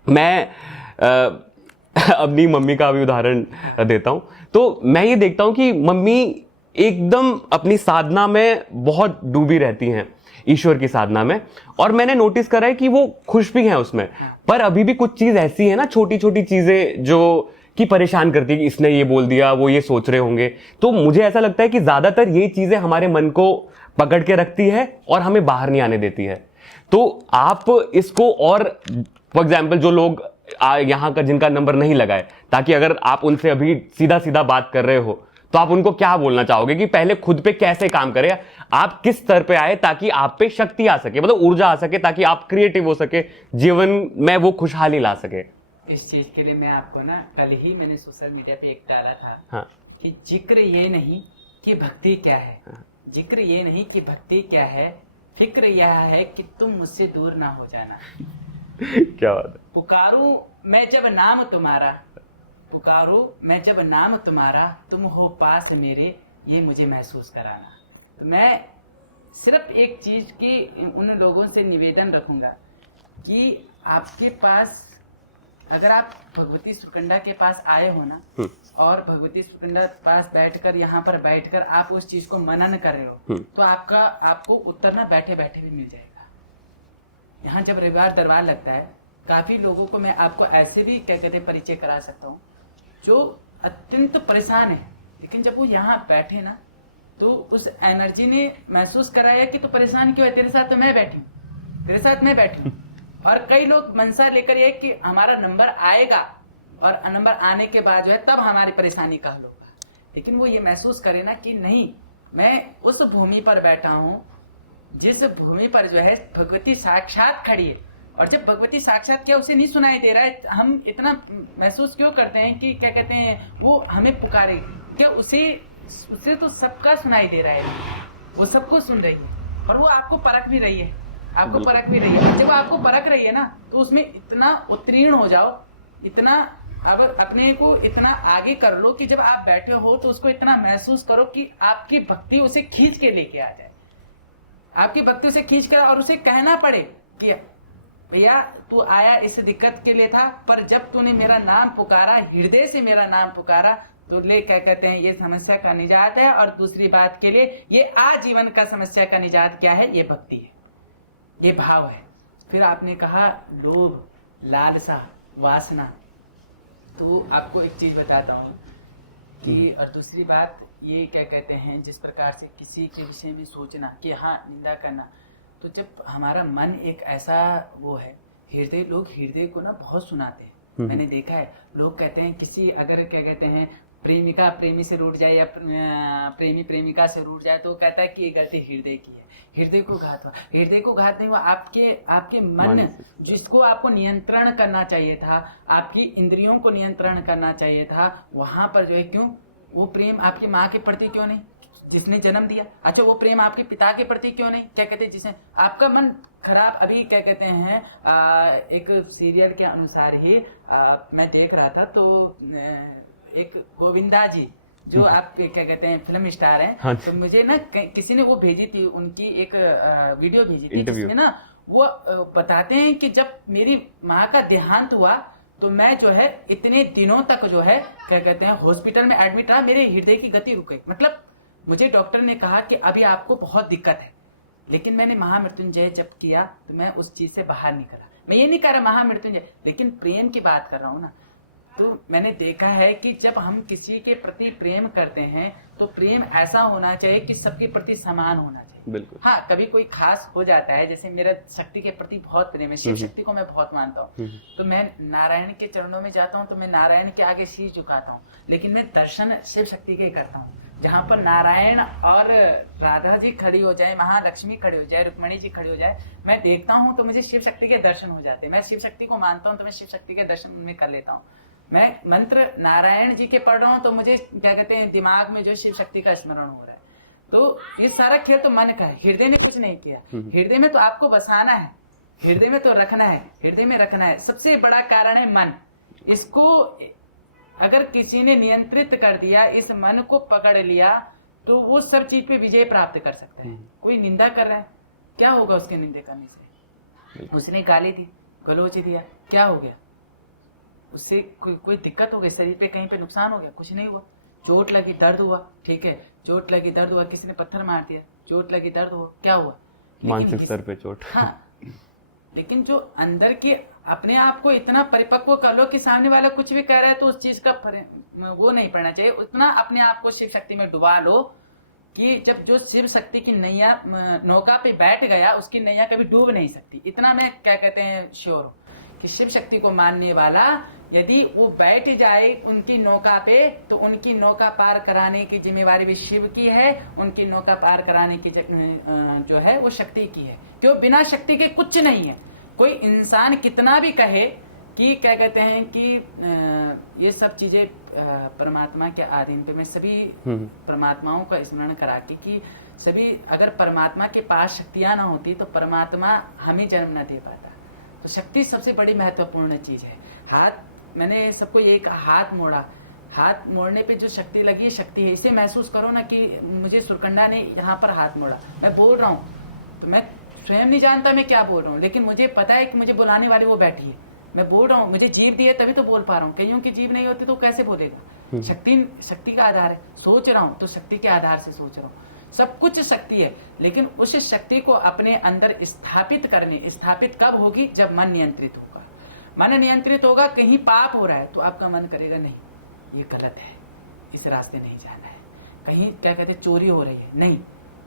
मैं अपनी मम्मी का भी उदाहरण देता हूं। तो मैं ये देखता हूं कि मम्मी एकदम अपनी साधना में बहुत डूबी रहती हैं, ईश्वर की साधना में, और मैंने नोटिस करा है कि वो खुश भी हैं उसमें, पर अभी भी कुछ चीज ऐसी है ना, छोटी छोटी चीजें जो कि परेशान करती है कि इसने ये बोल दिया, वो ये सोच रहे होंगे। तो मुझे ऐसा लगता है कि ज्यादातर ये चीजें हमारे मन को पकड़ के रखती है और हमें बाहर नहीं आने देती है। तो आप इसको, और फॉर एग्जाम्पल जो लोग यहाँ का जिनका नंबर नहीं लगा है, ताकि अगर आप उनसे अभी सीधा सीधा बात कर रहे हो तो आप उनको क्या बोलना चाहोगे कि पहले खुद पे कैसे काम करें, आप किस स्तर पे आए ताकि आप पे शक्ति आ सके, मतलब ऊर्जा आ सके, ताकि आप क्रिएटिव हो सके, जीवन में वो खुशहाली ला सके? इस चीज के लिए मैं आपको ना कल ही मैंने सोशल मीडिया पे एक डाला था। हाँ। कि जिक्र ये नहीं कि भक्ति क्या है। हाँ। जिक्र ये नहीं कि भक्ति क्या है, फिक्र यह है कि तुम मुझसे दूर ना हो जाना। क्या बात है। पुकारूं मैं जब नाम तुम्हारा, पुकारो मैं जब नाम तुम्हारा, तुम हो पास मेरे, ये मुझे महसूस कराना। तो मैं सिर्फ एक चीज की उन लोगों से निवेदन रखूंगा कि आपके पास, अगर आप भगवती सुकंडा के पास आए हो ना, और भगवती सुकंडा के पास बैठकर, यहाँ पर बैठकर आप उस चीज को मनन कर रहे हो, तो आपको उत्तर ना बैठे बैठे भी मिल जाएगा। यहाँ जब रविवार दरबार लगता है, काफी लोगों को मैं आपको ऐसे भी क्या कहते हैं परिचय करा सकता हूँ जो अत्यंत परेशान है, लेकिन जब वो यहाँ बैठे ना, तो उस एनर्जी ने महसूस कराया कि तो परेशान क्यों है, तेरे साथ तो मैं बैठी हूँ, तेरे साथ मैं बैठी हूँ। और कई लोग मनसा लेकर ये कि हमारा नंबर आएगा और नंबर आने के बाद जो है तब हमारी परेशानी का हल होगा, लेकिन वो ये महसूस करे ना कि नहीं, मैं उस भूमि पर बैठा हूँ जिस भूमि पर जो है भगवती साक्षात खड़ी है। और जब भगवती साक्षात क्या उसे नहीं सुनाई दे रहा है, हम इतना महसूस क्यों करते हैं कि क्या कहते हैं वो हमें पुकारे, क्या उसे तो सबका सुनाई दे रहा है, वो सबको सुन रही है और वो आपको परख भी रही है, आपको परख भी रही है। जब आपको परख रही है ना, तो उसमें इतना उत्तीर्ण हो जाओ, इतना अब अपने को इतना आगे कर लो कि जब आप बैठे हो तो उसको इतना महसूस करो कि आपकी भक्ति उसे खींच के लेके आ जाए, आपकी भक्ति उसे खींच कर, और उसे कहना पड़े कि भैया तू आया इस दिक्कत के लिए था, पर जब तूने मेरा नाम पुकारा, हृदय से मेरा नाम पुकारा, तो ले क्या कहते हैं ये समस्या का निजात है। और दूसरी बात के लिए ये आजीवन का समस्या का निजात क्या है, ये भक्ति है, ये भाव है। फिर आपने कहा लोभ, लालसा, वासना, तो आपको एक चीज बताता हूँ कि, और दूसरी बात ये क्या कहते हैं, जिस प्रकार से किसी के विषय में सोचना कि हाँ निंदा करना, तो जब हमारा मन एक ऐसा वो है, हृदय, लोग हृदय को ना बहुत सुनाते हैं। मैंने देखा है, लोग कहते हैं किसी अगर क्या कहते हैं प्रेमिका प्रेमी से रूठ जाए या प्रेमी प्रेमिका से रूठ जाए, तो कहता है कि ये गलती हृदय की है, हृदय को घात हुआ। हृदय को घात नहीं हुआ, आपके मन जिसको आपको नियंत्रण करना चाहिए था, आपकी इंद्रियों को नियंत्रण करना चाहिए था, वहां पर जो है क्यों वो प्रेम आपकी माँ के प्रति क्यों नहीं, जिसने जन्म दिया। अच्छा, वो प्रेम आपके पिता के प्रति क्यों नहीं, क्या कहते हैं जिसे आपका मन खराब। अभी क्या कहते हैं एक सीरियल के अनुसार ही मैं देख रहा था, तो एक गोविंदा जी जो आप क्या कहते हैं फिल्म स्टार हैं, हाँ, तो मुझे ना किसी ने वो भेजी थी, उनकी एक वीडियो भेजी थी जिसमें ना वो बताते हैं कि जब मेरी माँ का देहांत हुआ तो मैं जो है इतने दिनों तक जो है क्या कहते हैं हॉस्पिटल में एडमिट रहा, मेरे हृदय की गति रुक गई। मतलब मुझे डॉक्टर ने कहा कि अभी आपको बहुत दिक्कत है, लेकिन मैंने महामृत्युंजय जप किया तो मैं उस चीज से बाहर निकला। मैं ये नहीं कर रहा महामृत्युंजय, लेकिन प्रेम की बात कर रहा हूँ ना। तो मैंने देखा है कि जब हम किसी के प्रति प्रेम करते हैं तो प्रेम ऐसा होना चाहिए कि सबके प्रति समान होना चाहिए। बिल्कुल। हाँ, कभी कोई खास हो जाता है, जैसे मेरा शक्ति के प्रति बहुत प्रेम है, शिव शक्ति को मैं बहुत मानता हूँ, तो मैं नारायण के चरणों में जाता हूँ तो मैं नारायण के आगे शीश झुकाता हूँ, लेकिन मैं दर्शन शिव शक्ति के करता हूँ। जहाँ पर नारायण और राधा जी खड़ी हो जाए, महालक्ष्मी खड़ी हो जाए, रुक्मणी जी खड़ी हो जाए, मैं देखता हूँ तो मुझे शिव शक्ति के दर्शन हो जाते हैं। मैं शिव शक्ति को मानता हूँ तो मैं शिव शक्ति के दर्शन उनमें कर लेता हूँ। मैं मंत्र नारायण जी के पढ़ रहा हूँ तो मुझे क्या कहते हैं दिमाग में जो शिव शक्ति का स्मरण हो रहा है। तो ये सारा खेल तो मन का है, हृदय ने कुछ नहीं किया। हृदय में तो आपको बसाना है, हृदय में तो रखना है, हृदय में रखना है। सबसे बड़ा कारण है मन। इसको अगर किसी ने नियंत्रित कर दिया, इस मन को पकड़ लिया, तो वो सब चीज पे विजय प्राप्त कर सकता है। कोई निंदा कर रहा है, क्या होगा उसके निंदे करने से? उसने गाली दी, गलोच दिया, क्या हो गया उससे? कोई दिक्कत हो गई, शरीर पे कहीं पे नुकसान हो गया? कुछ नहीं हुआ। चोट लगी, दर्द हुआ, ठीक है, चोट लगी, दर्द हुआ, किसी ने पत्थर मार दिया, चोट लगी, दर्द हुआ, क्या हुआ? मानसिक स्तर पे चोट। हाँ, लेकिन जो अंदर के अपने आप को इतना परिपक्व कर लो कि सामने वाला कुछ भी कह रहा है तो उस चीज का वो नहीं पड़ना चाहिए। उतना अपने आप को शिव शक्ति में डुबा लो कि जब जो शिव शक्ति की नैया नौका पे बैठ गया, उसकी नैया कभी डूब नहीं सकती। इतना मैं क्या कहते हैं श्योर हूँ कि शिव शक्ति को मानने वाला यदि वो बैठ जाए उनकी नौका पे, तो उनकी नौका पार कराने की जिम्मेवारी भी शिव की है, उनकी नौका पार कराने की जो है वो शक्ति की है। क्यों? बिना शक्ति के कुछ नहीं है। कोई इंसान कितना भी कहे कि क्या कहते हैं कि ये सब चीजें परमात्मा के अधीन पे, मैं सभी परमात्माओं का स्मरण करा के कि सभी अगर परमात्मा के पास शक्तियां ना होती तो परमात्मा हमें जन्म न दे पाता। तो शक्ति सबसे बड़ी महत्वपूर्ण चीज है। हाथ मैंने सबको एक हाथ मोड़ा, हाथ मोड़ने पे जो शक्ति लगी है शक्ति है। इसे महसूस करो ना कि मुझे सुरकंडा ने यहाँ पर हाथ मोड़ा, मैं बोल रहा हूँ तो मैं स्वयं नहीं जानता मैं क्या बोल रहा हूँ, लेकिन मुझे पता है कि मुझे बुलाने वाली वो बैठी है। मैं बोल रहा हूँ, मुझे जीभ दी है तभी तो बोल पा रहा हूँ, कईयों की जीभ नहीं होती तो कैसे बोलेगा। शक्ति का आधार है। सोच रहा हूँ तो शक्ति के आधार से सोच रहा हूँ, सब कुछ शक्ति है। लेकिन उस शक्ति को अपने अंदर स्थापित कब होगी? जब मन नियंत्रित होगा। मन नियंत्रित होगा, कहीं पाप हो रहा है तो आपका मन करेगा नहीं ये गलत है, इस रास्ते नहीं जाना है। कहीं क्या कहते चोरी हो रही है, नहीं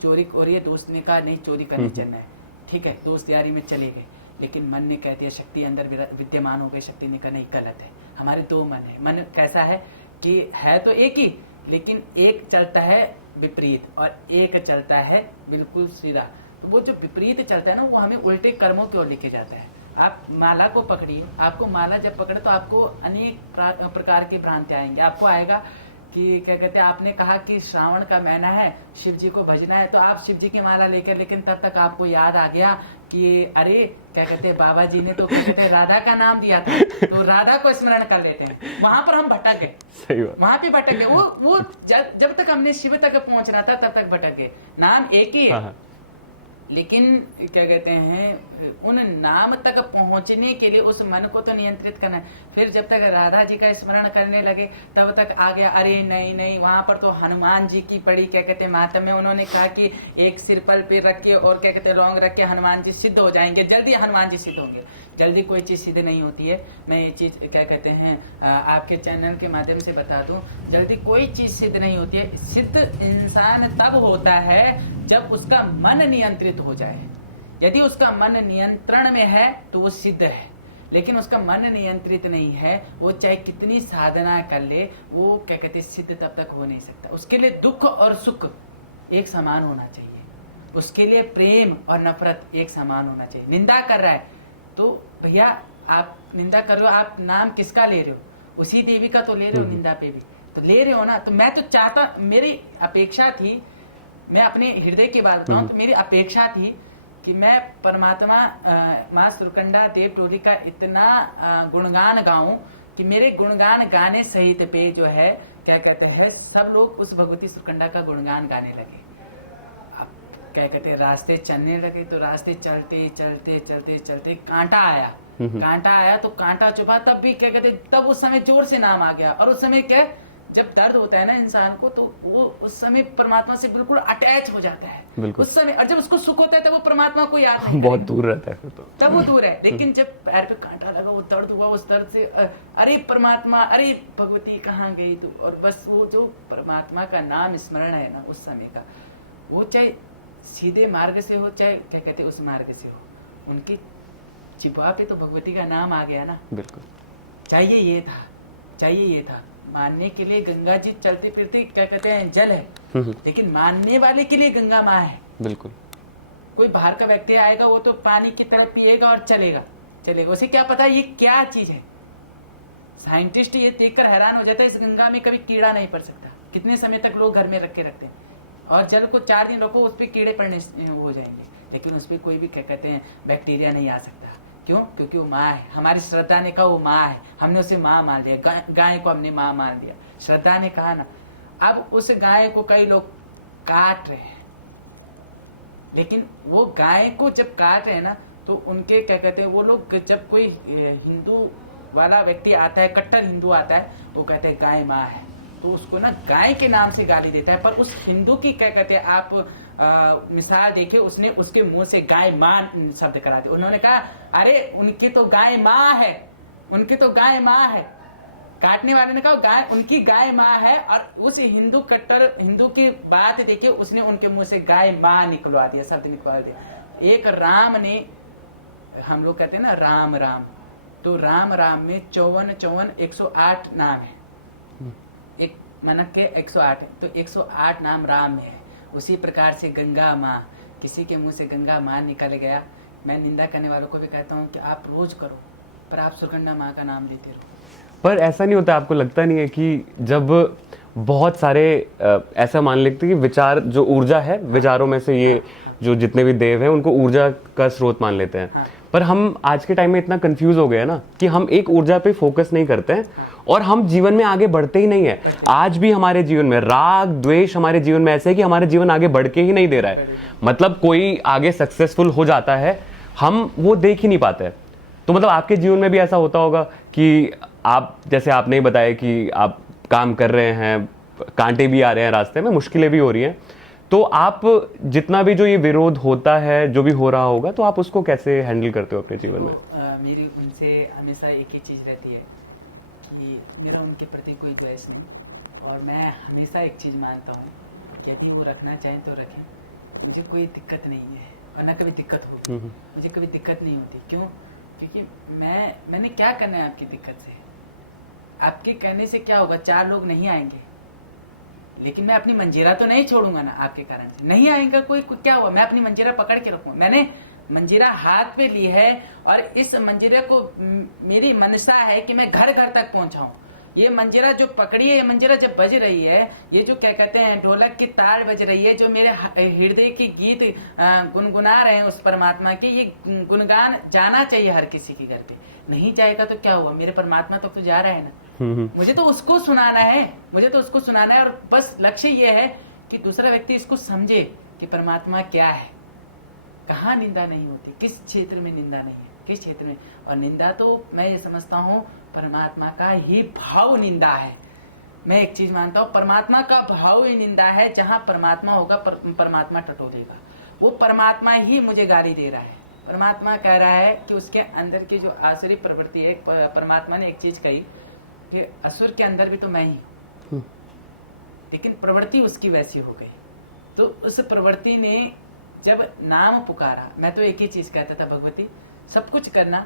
चोरी हो रही है, दोस्त ने कहा नहीं चोरी करने चलना है, ठीक है दोस्त यारी में चले गए, लेकिन मन ने कह दिया, शक्ति अंदर विद्यमान हो गई, शक्ति ने कहा नहीं गलत है। हमारे दो मन है। मन कैसा है कि है तो एक ही, लेकिन एक चलता है विपरीत और एक चलता है बिल्कुल सीधा। तो वो जो विपरीत चलता है ना, वो हमें उल्टे कर्मों की ओर लेके जाता है। आप माला को पकड़िए, आपको माला जब पकड़े तो आपको अनेक प्रकार के भ्रांति आएंगे। आपको आएगा कि क्या कहते हैं, आपने कहा कि श्रावण का महीना है, शिव जी को भजना है, तो आप शिव जी की माला लेकर, लेकिन तब तक आपको याद आ गया कि अरे क्या कहते हैं, बाबा जी ने तो क्या कहते हैं राधा का नाम दिया था, तो राधा को स्मरण कर लेते हैं। वहां पर हम भटक गए, सही बात। वहां पे भटक गए। वो जब तक हमने शिव तक पहुंचना था तब तक भटक गए। नाम एक ही है, लेकिन क्या कहते हैं, उन नाम तक पहुंचने के लिए उस मन को तो नियंत्रित करना है। फिर जब तक राधा जी का स्मरण करने लगे तब तक आ गया अरे नहीं नहीं, वहां पर तो हनुमान जी की पड़ी क्या कहते हैं मातम में, उन्होंने कहा कि एक सिरपल पे रख के और क्या कहते हैं लौंग रख के हनुमान जी सिद्ध हो जाएंगे, जल्दी हनुमान जी सिद्ध होंगे। जल्दी कोई चीज सिद्ध नहीं होती है। मैं ये चीज क्या कहते हैं आपके चैनल के माध्यम से बता दूं, जल्दी कोई चीज सिद्ध नहीं होती है। सिद्ध इंसान तब होता है जब उसका मन नियंत्रित हो जाए। यदि उसका मन नियंत्रण में है तो वो सिद्ध है, लेकिन उसका मन नियंत्रित नहीं है, वो चाहे कितनी साधना कर ले, वो क्या कहते हैं सिद्ध तब तक हो नहीं सकता। उसके लिए दुख और सुख एक समान होना चाहिए, उसके लिए प्रेम और नफरत एक समान होना चाहिए। निंदा कर रहा है तो भैया आप निंदा कर रहे हो, आप नाम किसका ले रहे हो? उसी देवी का तो ले रहे हो, निंदा पे भी तो ले रहे हो ना। तो मैं तो चाहता, मेरी अपेक्षा थी, मैं अपने हृदय की बात बताऊं तो मेरी अपेक्षा थी कि मैं परमात्मा माँ सुरकंडा देव टोली का इतना गुणगान गाऊं कि मेरे गुणगान गाने सहित पे जो है क्या कहते हैं सब लोग उस भगवती सुरकंडा का गुणगान गाने लगे। अब क्या कहते हैं रास्ते चलने लगे, तो रास्ते चलते चलते चलते चलते कांटा आया। कांटा आया तो कांटा चुभा, तब भी क्या कहते तब उस समय जोर से नाम आ गया। और उस समय क्या, जब दर्द होता है ना इंसान को, तो वो उस समय परमात्मा से बिल्कुल अटैच हो जाता है उस समय। और जब उसको सुख होता है तब वो परमात्मा को याद नहीं, बहुत दूर रहता है तो तब वो दूर है। लेकिन जब पैर पे कांटा लगा, वो दर्द हुआ, उस दर्द से अरे परमात्मा, अरे भगवती कहाँ गई तू। और बस वो जो परमात्मा का नाम स्मरण है ना उस समय का, वो चाहे सीधे मार्ग से हो चाहे क्या कहते उस मार्ग से हो, उनकी जिह्वा पे तो भगवती का नाम आ गया ना। बिल्कुल चाहिए ये था। मानने के लिए गंगा जी चलती फिरती क्या कहते हैं जल है, लेकिन मानने वाले के लिए गंगा माँ है। बिल्कुल। कोई बाहर का व्यक्ति आएगा, वो तो पानी की तरह पिएगा और चलेगा। उसे क्या पता ये क्या चीज है। साइंटिस्ट ये देखकर हैरान हो जाता है, इस गंगा में कभी कीड़ा नहीं पड़ सकता। कितने समय तक लोग घर में रख के रखते हैं, और जल को 4 दिन रखो, उस पर कीड़े पड़ने हो जाएंगे, लेकिन उस पर कोई भी क्या कहते हैं बैक्टीरिया नहीं आ सकता। क्यों? क्योंकि वो माँ है। हमारी श्रद्धा ने कहा वो माँ है, हमने उसे माँ मान लिया। गाय को हमने माँ मान लिया, श्रद्धा ने कहा ना। अब उस गाय को कई लोग काट रहे हैं, लेकिन वो गाय को जब काट रहे हैं ना, तो उनके क्या कहते हैं वो लोग, जब कोई हिंदू वाला व्यक्ति आता है, कट्टर हिंदू आता है, वो कहते हैं गाय माँ है, तो उसको ना गाय के नाम से गाली देता है। पर उस हिंदू की क्या कहते हैं आप मिसाल देखिए, उसने उसके मुंह से गाय माँ शब्द करा दिया। उन्होंने कहा अरे उनकी तो गाय माँ है, उनकी तो गाय माँ है। काटने वाले ने कहा गाय, उनकी गाय माँ है। और उस हिंदू कट्टर हिंदू की बात देखिए, उसने उनके मुंह से गाय माँ निकलवा दिया, शब्द निकलवा दिया। एक राम ने, हम लोग कहते हैं ना राम राम, तो राम राम में 54 108 नाम है, एक मनक के 108 है, तो 108 नाम राम में है। उसी प्रकार से गंगा माँ, किसी के मुंह से गंगा माँ निकल गया। मैं निंदा करने वालों को भी कहता हूँ कि आप रोज करो, पर आप सुरकंडा माँ का नाम लेते रहो। पर ऐसा नहीं होता, आपको लगता नहीं है कि जब बहुत सारे ऐसा मान लेते कि विचार जो ऊर्जा है, विचारों में से ये जो जितने भी देव हैं उनको ऊर्जा का स्रोत मान लेते हैं, पर हम आज के टाइम में इतना कंफ्यूज हो गए हैं ना कि हम एक ऊर्जा पे फोकस नहीं करते हैं और हम जीवन में आगे बढ़ते ही नहीं है। आज भी हमारे जीवन में राग द्वेष हमारे जीवन में ऐसे है कि हमारे जीवन आगे बढ़ के ही नहीं दे रहा है। मतलब कोई आगे सक्सेसफुल हो जाता है, हम वो देख ही नहीं पाते हैं। तो मतलब आपके जीवन में भी ऐसा होता होगा कि आप, जैसे आपने ही बताया कि आप काम कर रहे हैं, कांटे भी आ रहे हैं रास्ते में, मुश्किलें भी हो रही हैं, तो आप जितना भी जो ये विरोध होता है, जो भी हो रहा होगा, तो आप उसको कैसे हैंडल करते हो अपने जीवन में? मेरी उनसे हमेशा एक ही चीज़ रहती है कि मेरा उनके प्रति कोई द्वेष नहीं, और मैं हमेशा एक चीज़ मानता हूँ कि यदि वो रखना चाहें तो रखें, मुझे कोई दिक्कत नहीं है और ना कभी दिक्कत होगी। मुझे कभी दिक्कत नहीं होती। क्यों? क्योंकि मैंने क्या करना है आपकी दिक्कत से? आपके कहने से क्या होगा? 4 लोग नहीं आएंगे, लेकिन मैं अपनी मंजीरा तो नहीं छोड़ूंगा ना आपके कारण से। नहीं आएगा कोई क्या हुआ? मैं अपनी मंजीरा पकड़ के रखूंगा। मैंने मंजीरा हाथ पे ली है और इस मंजीरे को मेरी मनसा है कि मैं घर घर तक पहुंचाऊं। ये मंजीरा जो पकड़ी है, ये मंजीरा जब बज रही है, ये जो क्या कहते हैं ढोलक की तार बज रही है, जो मेरे हृदय की गीत गुनगुना रहे हैं उस परमात्मा की, ये गुणगान जाना चाहिए हर किसी के घर पे। नहीं जाएगा तो क्या हुआ? मेरे परमात्मा तक तो जा रहा है ना। मुझे तो उसको सुनाना है, मुझे तो उसको सुनाना है। और बस लक्ष्य ये है कि दूसरा व्यक्ति इसको समझे कि परमात्मा क्या है, कहाँ निंदा नहीं होती, किस क्षेत्र में निंदा नहीं है, किस क्षेत्र में। और निंदा तो मैं ये समझता हूँ परमात्मा का ही भाव निंदा है। मैं एक चीज मानता हूँ, परमात्मा का भाव ही निंदा है। जहाँ परमात्मा होगा परमात्मा टटोलेगा। वो परमात्मा ही मुझे गाली दे रहा है। परमात्मा कह रहा है कि उसके अंदर की जो आसुरी प्रवृत्ति है, परमात्मा ने एक चीज कही कि असुर के अंदर भी तो मैं ही हूँ, लेकिन प्रवृत्ति उसकी वैसी हो गई। तो उस प्रवृत्ति ने जब नाम पुकारा, मैं तो एक ही चीज कहता था, भगवती सब कुछ करना,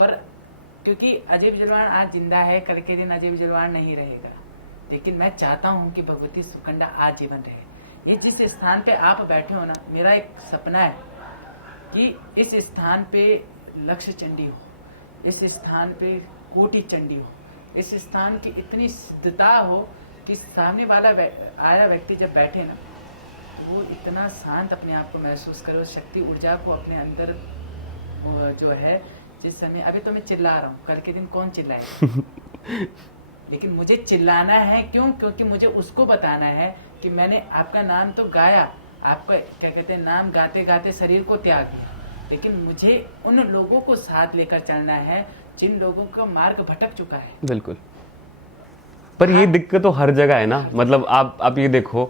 पर क्योंकि अजय बिजलवान आज जिंदा है, कल के दिन अजय बिजलवान नहीं रहेगा, लेकिन मैं चाहता हूँ कि भगवती सुखंडा आज जीवन रहे। ये जिस स्थान पे आप बैठे हो ना, मेरा एक सपना है कि इस स्थान पे लक्ष्य चंडी हो, इस स्थान पे कोटि चंडी हो, इस स्थान की इतनी सिद्धता हो कि सामने वाला आया व्यक्ति जब बैठे ना, वो इतना शांत अपने आप को महसूस करे, उस शक्ति ऊर्जा को अपने अंदर जो है। जिस समय अभी तो मैं चिल्ला रहा हूँ, कल के दिन कौन चिल्लाएगा? लेकिन मुझे चिल्लाना है। क्यों? क्योंकि मुझे उसको बताना है कि मैंने आपका नाम तो गाया, आपका क्या कहते हैं नाम गाते गाते शरीर को त्याग दिया, लेकिन मुझे उन लोगों को साथ लेकर चलना है जिन लोगों का मार्ग भटक चुका है। बिल्कुल। पर ये दिक्कत तो हर जगह है ना। मतलब आप ये देखो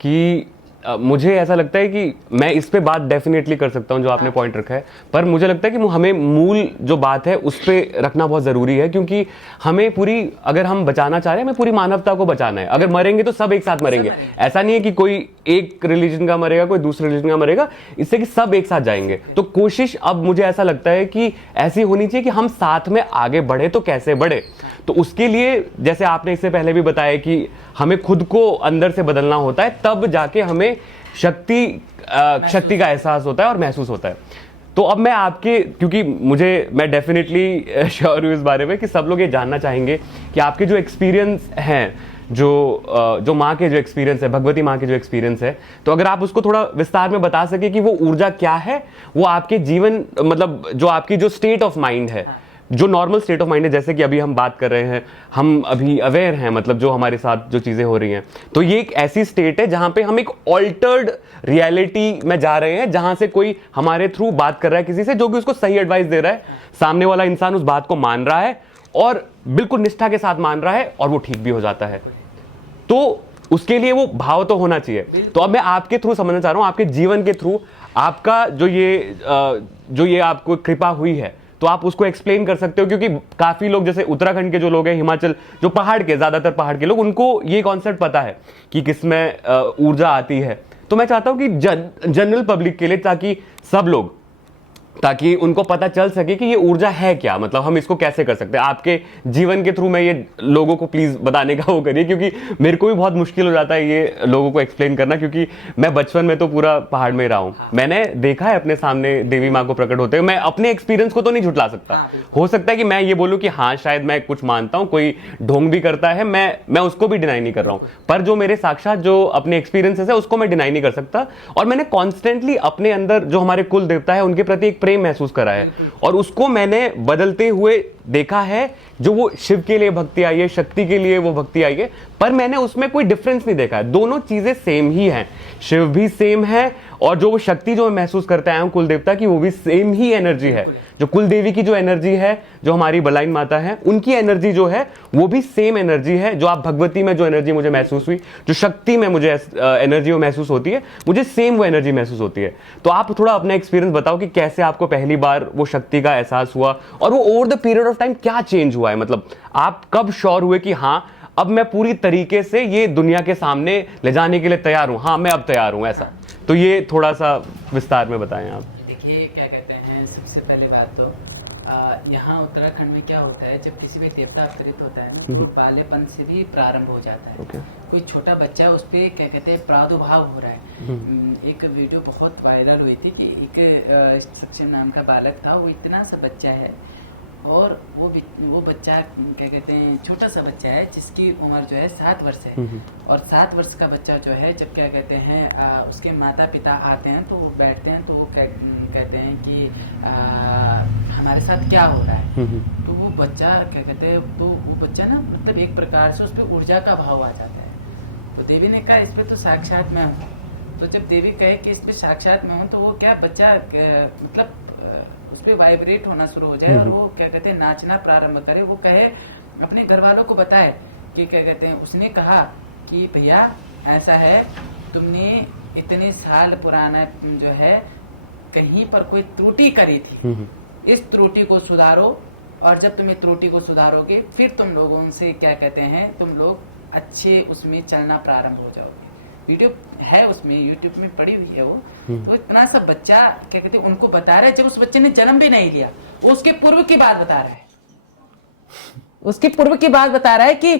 कि मुझे ऐसा लगता है कि मैं इस पे बात डेफिनेटली कर सकता हूँ जो आपने पॉइंट रखा है, पर मुझे लगता है कि हमें मूल जो बात है उस पे रखना बहुत ज़रूरी है, क्योंकि हमें पूरी, अगर हम बचाना चाह रहे हैं, हमें पूरी मानवता को बचाना है। अगर मरेंगे तो सब एक साथ मरेंगे। ऐसा नहीं है कि कोई एक रिलीजन का मरेगा, कोई दूसरे रिलीजन का मरेगा, इससे कि सब एक साथ जाएंगे। तो कोशिश अब मुझे ऐसा लगता है कि ऐसी होनी चाहिए कि हम साथ में आगे बढ़े। तो कैसे बढ़े? तो उसके लिए जैसे आपने इससे पहले भी बताया कि हमें खुद को अंदर से बदलना होता है, तब जाके हमें शक्ति का एहसास होता है और महसूस होता है। तो अब मैं आपके, क्योंकि मैं डेफिनेटली श्योर हूँ इस बारे में कि सब लोग ये जानना चाहेंगे कि आपके जो एक्सपीरियंस हैं, जो माँ के जो एक्सपीरियंस है, भगवती माँ के जो एक्सपीरियंस है, तो अगर आप उसको थोड़ा विस्तार में बता सके कि वो ऊर्जा क्या है, वो आपके जीवन, मतलब जो आपकी जो स्टेट ऑफ माइंड है, जो नॉर्मल स्टेट ऑफ माइंड है, जैसे कि अभी हम बात कर रहे हैं, हम अभी अवेयर हैं, मतलब जो हमारे साथ जो चीज़ें हो रही हैं, तो ये एक ऐसी स्टेट है जहाँ पे हम एक ऑल्टर्ड रियलिटी में जा रहे हैं, जहाँ से कोई हमारे थ्रू बात कर रहा है किसी से, जो कि उसको सही एडवाइस दे रहा है। सामने वाला इंसान उस बात को मान रहा है और बिल्कुल निष्ठा के साथ मान रहा है, और वो ठीक भी हो जाता है। तो उसके लिए वो भाव तो होना चाहिए। तो अब मैं आपके थ्रू समझना चाह रहा हूँ, आपके जीवन के थ्रू आपका जो ये आपको कृपा हुई है, तो आप उसको एक्सप्लेन कर सकते हो, क्योंकि काफी लोग, जैसे उत्तराखंड के जो लोग हैं, हिमाचल, जो पहाड़ के, ज्यादातर पहाड़ के लोग, उनको ये कॉन्सेप्ट पता है कि किसमें ऊर्जा आती है। तो मैं चाहता हूं कि जनरल पब्लिक के लिए, ताकि उनको पता चल सके कि ये ऊर्जा है क्या, मतलब हम इसको कैसे कर सकते हैं। आपके जीवन के थ्रू मैं ये लोगों को प्लीज बताने का वो करिए, क्योंकि मेरे को भी बहुत मुश्किल हो जाता है ये लोगों को एक्सप्लेन करना, क्योंकि मैं बचपन में तो पूरा पहाड़ में रहा हूँ। मैंने देखा है अपने सामने देवी माँ को प्रकट होते हुए। मैं अपने एक्सपीरियंस को तो नहीं झुठला सकता। हो सकता है कि मैं ये बोलूँ कि हाँ शायद मैं कुछ मानता हूँ, कोई ढोंग भी करता है, मैं उसको भी डिनाई नहीं कर रहा हूँ, पर जो मेरे साक्षात जो अपने एक्सपीरियंसेस है उसको मैं डिनाई नहीं कर सकता। और मैंने कॉन्स्टेंटली अपने अंदर जो हमारे कुल देवता है उनके प्रति एक प्रेम महसूस करा है, और उसको मैंने बदलते हुए देखा है। जो वो शिव के लिए भक्ति आई है, शक्ति के लिए वो भक्ति आई है, पर मैंने उसमें कोई डिफरेंस नहीं देखा है। दोनों चीजें सेम ही हैं, शिव भी सेम है, और जो वो शक्ति जो मैं महसूस करता आया हूं कुल देवता की, वो भी सेम ही एनर्जी है। जो कुल देवी की जो एनर्जी है, जो हमारी बलाइन माता है, उनकी एनर्जी जो है वो भी सेम एनर्जी है। जो आप भगवती में जो एनर्जी मुझे महसूस हुई, जो शक्ति में मुझे एनर्जी वो महसूस होती है, मुझे सेम वो एनर्जी महसूस होती है। तो आप थोड़ा अपना एक्सपीरियंस बताओ कि कैसे आपको पहली बार वो शक्ति का एहसास हुआ, और वो over the period of time क्या चेंज हुआ है। मतलब आप कब श्योर हुए कि हाँ अब मैं पूरी तरीके से ये दुनिया के सामने ले जाने के लिए तैयार हूं, हाँ मैं अब तैयार हूं, ऐसा। तो ये थोड़ा सा विस्तार में बताएं आप। देखिए क्या कहते हैं, सबसे पहली बात तो यहाँ उत्तराखंड में क्या होता है, जब किसी भी देवता अवतरित होता है ना, तो बालेपन से भी प्रारंभ हो जाता है। कोई छोटा बच्चा, उस पर क्या कहते हैं प्रादुर्भाव हो रहा है। एक वीडियो बहुत वायरल हुई थी कि एक सक्षम नाम का बालक था, वो इतना सा बच्चा है, और वो बच्चा क्या कहते हैं छोटा सा बच्चा है, जिसकी उम्र जो है 7 वर्ष है। और 7 वर्ष का बच्चा जो है, जब क्या कहते हैं उसके माता पिता आते हैं तो वो बैठते हैं, तो वो कहते हैं कि हमारे साथ क्या हो रहा है। तो वो बच्चा क्या कहते हैं, तो वो बच्चा ना मतलब एक प्रकार से उस पर ऊर्जा का भाव आ जाता है। तो देवी ने कहा इस पे तो साक्षात मैं हूँ। तो जब देवी कहे कि इस पे साक्षात मैं हूँ, तो वो क्या बच्चा मतलब उस पर वाइब्रेट होना शुरू हो जाए, और वो क्या कहते हैं नाचना प्रारंभ करे। वो कहे अपने घर वालों को बताए कि क्या कहते हैं, उसने कहा कि भैया ऐसा है, तुमने इतने साल पुराना जो है कहीं पर कोई त्रुटि करी थी, इस त्रुटि को सुधारो, और जब तुम त्रुटि को सुधारोगे फिर तुम लोगों से क्या कहते हैं, तुम लोग अच्छे उसमें चलना प्रारंभ हो जाओगे। वीडियो है उसमें, यूट्यूब में पड़ी हुई है वो। तो इतना सा बच्चा क्या कहते हैं उनको बता रहा है, जब उस बच्चे ने जन्म भी नहीं लिया, वो उसके पूर्व की बात बता रहा है। उसके पूर्व की बात बता रहा है कि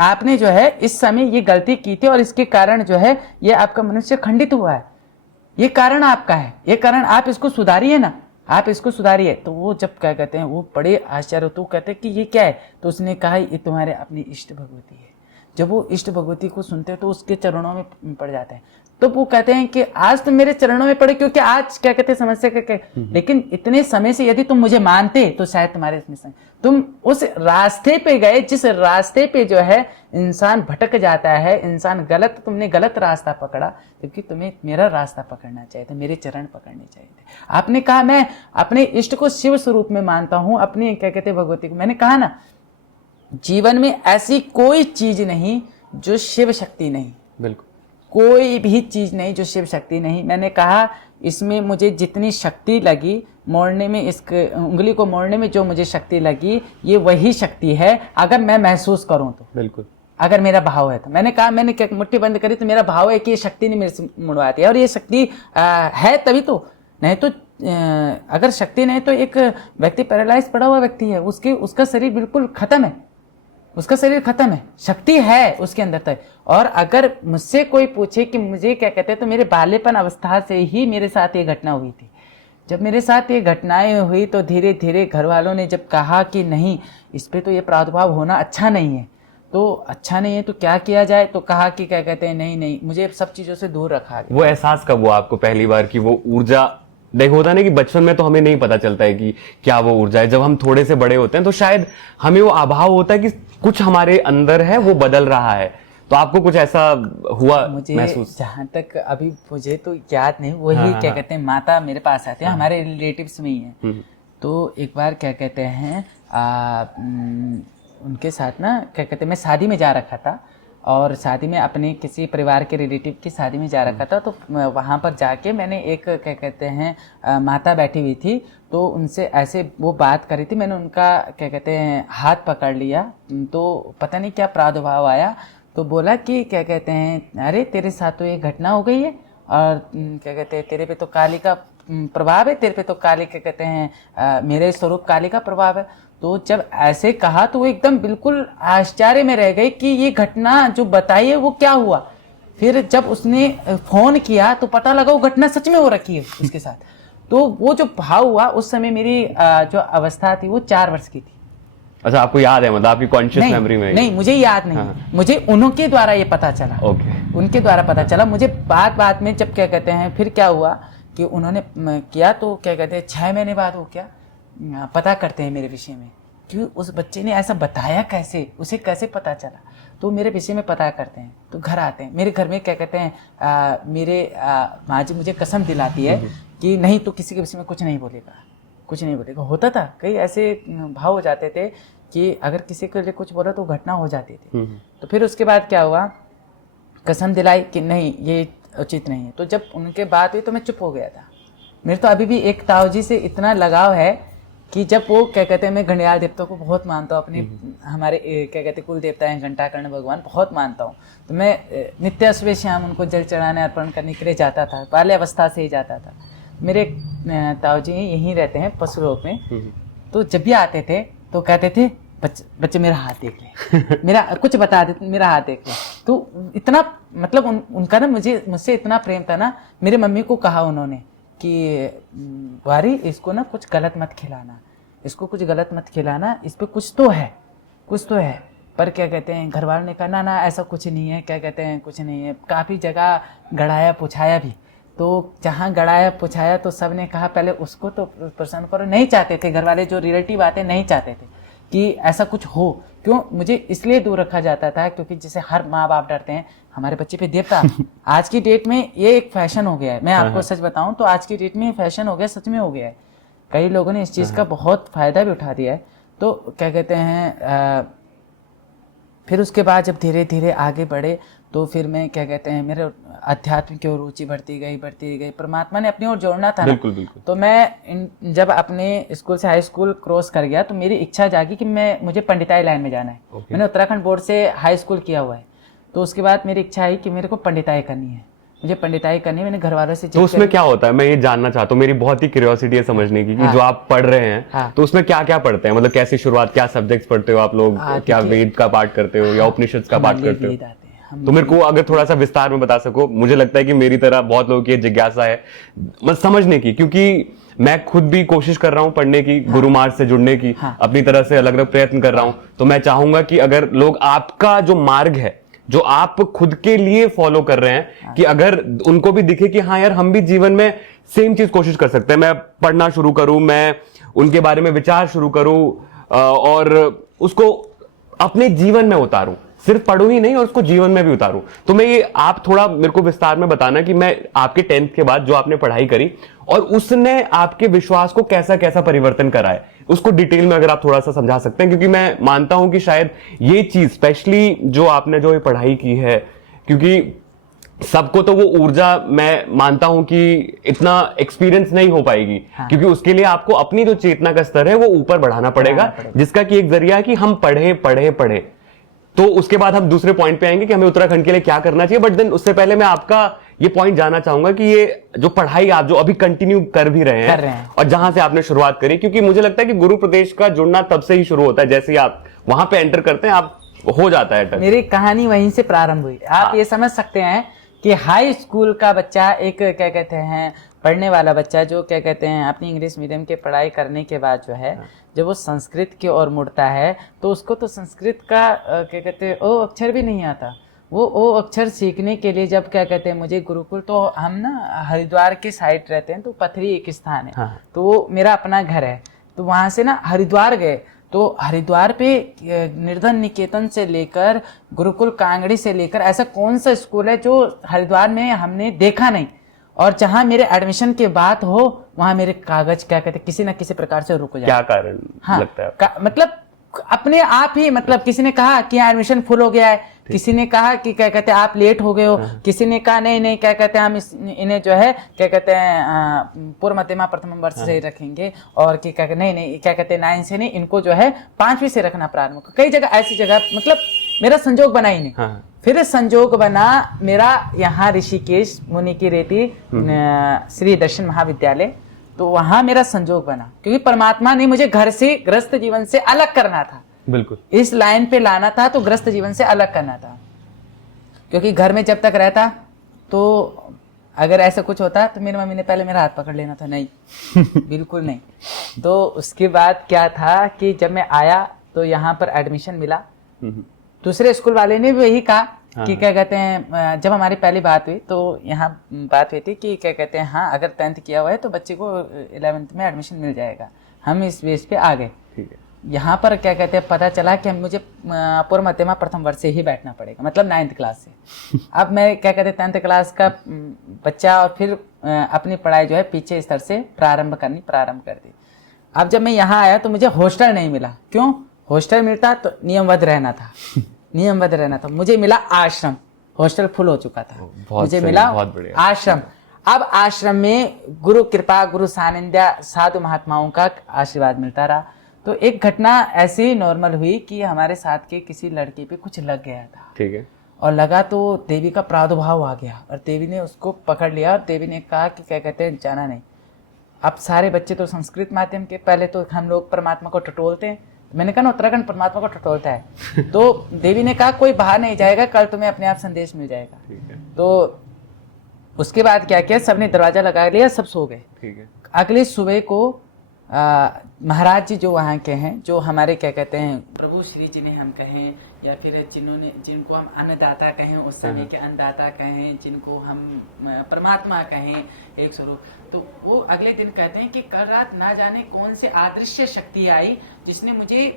आपने जो है इस समय ये गलती की थी, और इसके कारण जो है ये आपका मनुष्य खंडित हुआ है, ये कारण आपका है, ये कारण आप इसको सुधारिए ना, आप इसको सुधारिए। तो वो जब क्या कहते हैं वो बड़े आश्चर्य, तो कहते हैं कि ये क्या है। तो उसने कहा ये तुम्हारे अपनी इष्ट भगवती है। जब वो इष्ट भगवती को सुनते हैं तो उसके चरणों में पड़ जाते हैं। तो वो कहते हैं कि आज तुम मेरे चरणों में पड़े, क्योंकि आज क्या कहते हैं समस्या क्या, लेकिन इतने समय से यदि तुम मुझे मानते तो शायद तुम्हारे इसमें तुम उस रास्ते पे गए जिस रास्ते पे जो है इंसान भटक जाता है, इंसान गलत, तुमने गलत रास्ता पकड़ा, क्योंकि तुम्हें मेरा रास्ता पकड़ना चाहिए था, मेरे चरण पकड़ने चाहिए थे। आपने कहा मैं अपने इष्ट को शिव स्वरूप में मानता हूं, अपनी क्या कहते हैं भगवती को। मैंने कहा ना, जीवन में ऐसी कोई चीज नहीं जो शिव शक्ति नहीं, बिल्कुल कोई भी चीज नहीं जो शिव शक्ति नहीं। मैंने कहा इसमें मुझे जितनी शक्ति लगी मोड़ने में, इस उंगली को मोड़ने में जो मुझे शक्ति लगी, ये वही शक्ति है अगर मैं महसूस करूं तो। बिल्कुल अगर मेरा भाव है तो। मैंने कहा, मैंने क्या मुट्ठी बंद करी तो मेरा भाव है कि ये शक्ति नहीं मेरे से मुड़वाती है, और ये शक्ति है तभी तो, नहीं तो अगर शक्ति नहीं तो एक व्यक्ति पैरालाइज पड़ा हुआ व्यक्ति है, उसका शरीर बिल्कुल खत्म है, उसका शरीर खत्म है, शक्ति है उसके अंदर तक। और अगर मुझसे कोई पूछे कि मुझे क्या कहते हैं, तो मेरे बाल्यपन अवस्था से ही मेरे साथ ये घटना हुई थी। जब मेरे साथ ये घटनाएं हुई तो धीरे धीरे घर वालों ने जब कहा कि नहीं, इस पे तो ये प्रादुर्भाव होना अच्छा नहीं है, तो अच्छा नहीं है तो क्या किया जाए, तो कहा कि क्या कहते हैं नहीं, मुझे सब चीजों से दूर रखा गया। वो एहसास कब हुआ आपको पहली बार कि वो ऊर्जा, देखो होता है ना कि बचपन में तो हमें नहीं पता चलता है कि क्या वो ऊर्जा है। जब हम थोड़े से बड़े होते हैं तो शायद हमें वो अभाव होता है कि कुछ हमारे अंदर है वो बदल रहा है। तो आपको कुछ ऐसा हुआ मुझे महसूस? जहाँ तक अभी मुझे तो याद नहीं, वही क्या कहते हैं माता मेरे पास आते हैं, हमारे रिलेटिव्स में ही है। तो एक बार क्या कहते हैं उनके साथ ना क्या कहते हैं, मैं शादी में जा रखा था, और शादी में अपने किसी परिवार के रिलेटिव की शादी में जा रखा था। तो वहाँ पर जाके मैंने एक क्या कहते हैं माता बैठी हुई थी, तो उनसे ऐसे वो बात करी थी, मैंने उनका क्या कहते हैं हाथ पकड़ लिया, तो पता नहीं क्या प्रादुर्भाव आया, तो बोला कि क्या कहते हैं अरे तेरे साथ तो ये घटना हो गई है, और क्या कहते हैं तेरे पे तो काली का प्रभाव है, तेरे पे तो काली क्या कहते हैं मेरे स्वरूप काली का प्रभाव है। तो जब ऐसे कहा तो वो एकदम बिल्कुल आश्चर्य में रह गई कि ये घटना जो बताई है वो क्या हुआ। फिर जब उसने फोन किया तो पता लगा वो घटना सच में हो रखी है उसके साथ। तो वो जो भाव हुआ उस समय मेरी जो अवस्था थी वो 4 वर्ष की थी। अच्छा, आपको याद है, मतलब आपकी कॉन्शियस मेमोरी में? नहीं, मुझे याद नहीं। हाँ। मुझे उनके द्वारा ये पता चला। ओके। उनके द्वारा पता चला मुझे। बात में जब क्या कहते हैं फिर क्या हुआ कि उन्होंने किया तो क्या कहते हैं 6 महीने बाद वो क्या पता करते हैं मेरे विषय में कि उस बच्चे ने ऐसा बताया कैसे, उसे कैसे पता चला, तो मेरे विषय में पता करते हैं। तो घर आते हैं मेरे घर में क्या कहते हैं मेरे माँ जी मुझे कसम दिलाती है कि नहीं तो किसी के विषय में कुछ नहीं बोलेगा, कुछ नहीं बोलेगा। होता था कई ऐसे भाव हो जाते थे कि अगर किसी के लिए कुछ बोला तो घटना हो जाती थी। तो फिर उसके बाद क्या हुआ, कसम दिलाई कि नहीं ये उचित नहीं है। तो जब उनके बात हुई तो मैं चुप हो गया था। मेरे तो अभी भी एक ताऊ जी से इतना लगाव है कि जब वो क्या कहते हैं, मैं घंटियाल देवता को बहुत मानता हूँ, अपने हमारे क्या कहते हैं कुल देवता हैं घंटाकर्ण भगवान, बहुत मानता हूँ। तो मैं नित्य सुबह शाम उनको जल चढ़ाने अर्पण करने के लिए जाता था, बाल्य अवस्था से ही जाता था। मेरे ताऊ जी यहीं रहते हैं पशुरोग में, तो जब भी आते थे तो कहते थे बच्चे मेरा हाथ देख ले, मेरा कुछ बता दे, मेरा हाथ देख ले। तो इतना मतलब उनका ना मुझसे इतना प्रेम था ना। मेरी मम्मी को कहा उन्होंने कि वारी इसको ना कुछ गलत मत खिलाना, इसको कुछ गलत मत खिलाना, इस पे कुछ तो है, कुछ तो है। पर क्या कहते हैं घर वालों ने कहा ना ना ऐसा कुछ नहीं है, क्या कहते हैं कुछ नहीं है। काफ़ी जगह गड़ाया पुछाया भी, तो जहाँ गड़ाया पुछाया तो सब ने कहा पहले उसको तो प्रसन्न करो। नहीं चाहते थे घर वाले, जो रिलेटिव आते नहीं चाहते थे कि ऐसा कुछ हो। क्यों मुझे इसलिए दूर रखा जाता था क्योंकि जैसे हर माँ बाप डरते हैं हमारे बच्चे पे देवता। आज की डेट में ये एक फैशन हो गया है, मैं आपको सच बताऊं तो आज की डेट में फैशन हो गया, सच में हो गया है। कई लोगों ने इस चीज़ का बहुत फायदा भी उठा दिया है। तो क्या कहते हैं फिर उसके बाद जब धीरे धीरे आगे बढ़े तो फिर मैं क्या कहते हैं मेरे अध्यात्म की ओर रुचि बढ़ती गई। परमात्मा ने अपनी ओर जोड़ना था। बिल्कुल बिल्कुल। तो मैं जब अपने स्कूल से हाई स्कूल क्रॉस कर गया तो मेरी इच्छा जागी कि मुझे पंडिताई लाइन में जाना है। मैंने उत्तराखंड बोर्ड से हाई स्कूल किया हुआ है, तो उसके बाद मेरी इच्छा आई कि मेरे को पंडिताई करनी है, मुझे पंडिताई करनी है। मैंने घर वालों से तो उसमें क्या होता है, मैं ये जानना चाहता हूँ, मेरी बहुत ही क्यूरियोसिटी है समझने की कि जो आप पढ़ रहे हैं तो उसमें क्या क्या पढ़ते हैं, मतलब कैसी शुरुआत, क्या सब्जेक्ट्स पढ़ते हो आप लोग, क्या वेद का पाठ करते हो या उपनिषद का पाठ करते हो? तो मेरे को अगर थोड़ा सा विस्तार में बता सको। मुझे लगता है कि मेरी तरह बहुत लोगों की जिज्ञासा है मतलब समझने की, क्योंकि मैं खुद भी कोशिश कर रहा हूँ पढ़ने की, गुरु मार्ग से जुड़ने की, अपनी तरह से अलग अलग प्रयत्न कर रहा हूँ। तो मैं चाहूंगा कि अगर लोग आपका जो मार्ग है जो आप खुद के लिए फॉलो कर रहे हैं, कि अगर उनको भी दिखे कि हाँ यार हम भी जीवन में सेम चीज कोशिश कर सकते हैं, मैं पढ़ना शुरू करूं, मैं उनके बारे में विचार शुरू करूं और उसको अपने जीवन में उतारूं, सिर्फ पढ़ूं ही नहीं और उसको जीवन में भी उतारूं। तो मैं ये आप थोड़ा मेरे को विस्तार में बताना कि मैं आपके 10th के बाद जो आपने पढ़ाई करी और उसने आपके विश्वास को कैसा कैसा परिवर्तन करा है, उसको डिटेल में अगर आप थोड़ा सा समझा सकते हैं। क्योंकि मैं मानता हूं कि शायद ये चीज स्पेशली जो आपने जो ये पढ़ाई की है, क्योंकि सबको तो वो ऊर्जा मैं मानता हूं कि इतना एक्सपीरियंस नहीं हो पाएगी। क्योंकि उसके लिए आपको अपनी जो चेतना का स्तर है वो ऊपर बढ़ाना पड़ेगा, जिसका कि एक जरिया है कि हम पढ़े। तो उसके बाद हम दूसरे पॉइंट पे आएंगे कि हमें उत्तराखंड के लिए क्या करना चाहिए। बट देन उससे पहले मैं आपका ये पॉइंट जानना चाहूंगा कि ये जो पढ़ाई आप जो अभी कंटिन्यू कर भी रहे हैं और जहां से आपने शुरुआत करी, क्योंकि मुझे लगता है कि गुरु प्रदेश का जुड़ना तब से ही शुरू होता है, जैसे ही आप वहां पे एंटर करते हैं आप हो जाता है। मेरी कहानी वहीं से प्रारंभ हुई। आप ये समझ सकते हैं कि हाई स्कूल का बच्चा, एक क्या कहते हैं पढ़ने वाला बच्चा, जो क्या कहते हैं अपनी इंग्लिश मीडियम की पढ़ाई करने के बाद जो है जब वो संस्कृत की ओर मुड़ता है तो उसको तो संस्कृत का क्या कहते हैं ओ अक्षर भी नहीं आता। वो ओ अक्षर सीखने के लिए जब क्या कहते हैं मुझे गुरुकुल, तो हम ना हरिद्वार के साइड रहते हैं, तो पथरी एक स्थान है, तो वो मेरा अपना घर है। तो वहाँ से ना हरिद्वार गए, तो हरिद्वार पे निर्धन निकेतन से लेकर गुरुकुल कांगड़ी से लेकर ऐसा कौन सा स्कूल है जो हरिद्वार में हमने देखा नहीं, और जहां मेरे एडमिशन की बात हो वहां मेरे कागज क्या कहते किसी न किसी प्रकार से रुक जाए। क्या कारण लगता है? मतलब अपने आप ही, मतलब किसी ने कहा कि एडमिशन फुल हो गया है, किसी ने कहा कि क्या कहते हैं आप लेट हो गए हो, किसी ने कहा नहीं क्या कहते हैं हम इन्हें जो है क्या कहते हैं पूर्व मध्यमा प्रथम वर्ष से रखेंगे, और क्या कहते नहीं क्या कहते हैं 9 से नहीं, इनको जो है 5वीं से रखना प्रारंभ। कई जगह ऐसी जगह मतलब मेरा संजोग बना ही नहीं। फिर संजोग बना मेरा यहाँ ऋषिकेश मुनि की रेती श्री दर्शन महाविद्यालय, तो वहां मेरा संजोग बना, क्योंकि परमात्मा ने मुझे घर से ग्रस्त जीवन से अलग करना था। बिल्कुल इस लाइन पे लाना था, तो ग्रस्त जीवन से अलग करना था। क्योंकि घर में जब तक रहता तो अगर ऐसा कुछ होता तो मेरी मम्मी ने पहले मेरा हाथ पकड़ लेना था, नहीं बिल्कुल नहीं। तो उसके बाद क्या था कि जब मैं आया तो यहाँ पर एडमिशन मिला। दूसरे स्कूल वाले ने भी वही कहा, कि क्या कहते हैं, जब हमारी पहली बात हुई तो यहाँ बात हुई थी कि क्या कहते हैं, हाँ अगर 10th किया हुआ है तो बच्चे को 11th में एडमिशन मिल जाएगा। हम इस बेस पे आ गए। ठीक है। यहाँ पर क्या कहते हैं, पता चला कि मुझे पूर्व मध्यमा प्रथम वर्ष से ही बैठना पड़ेगा, मतलब 9th क्लास से। अब मैं क्या कहते हैं 10th क्लास का बच्चा, और फिर अपनी पढ़ाई जो है पीछे स्तर से प्रारंभ कर दी। अब जब मैं यहाँ आया तो मुझे हॉस्टल नहीं मिला। क्यों? हॉस्टल मिलता तो नियमबद्ध रहना था, नियमबद्ध रहना था। मुझे मिला आश्रम, हॉस्टल फुल हो चुका था, मुझे मिला आश्रम। अब आश्रम में गुरु कृपा, गुरु सानिध्य, साधु महात्माओं का आशीर्वाद मिलता रहा। तो एक घटना ऐसी नॉर्मल हुई कि हमारे साथ के किसी लड़के पे कुछ लग गया था। ठीक है। और लगा तो देवी का प्रादुर्भाव आ गया और देवी ने उसको पकड़ लिया और देवी ने कहा कि क्या कहते हैं, जाना नहीं। अब सारे बच्चे तो संस्कृत माध्यम के, पहले तो हम लोग परमात्मा को टटोलते हैं। मैंने कहा ना उत्तराखंड परमात्मा को टटोलता है। तो देवी ने कहा कोई बाहर नहीं जाएगा, कल तुम्हें अपने आप संदेश मिल जाएगा। ठीक है। तो उसके बाद क्या किया, सबने दरवाजा लगा लिया, सब सो गए। ठीक है। अगली सुबह को महाराज जी जो वहाँ के हैं, जो हमारे क्या कहते हैं प्रभु श्री जिन्हें हम कहें, या फिर जिनको हम अन्नदाता कहें, उस समय के अन्नदाता कहें, जिनको हम परमात्मा कहें, एक स्वरूप, तो वो अगले दिन कहते हैं कि कल रात ना जाने कौन से अदृश्य शक्ति आई जिसने मुझे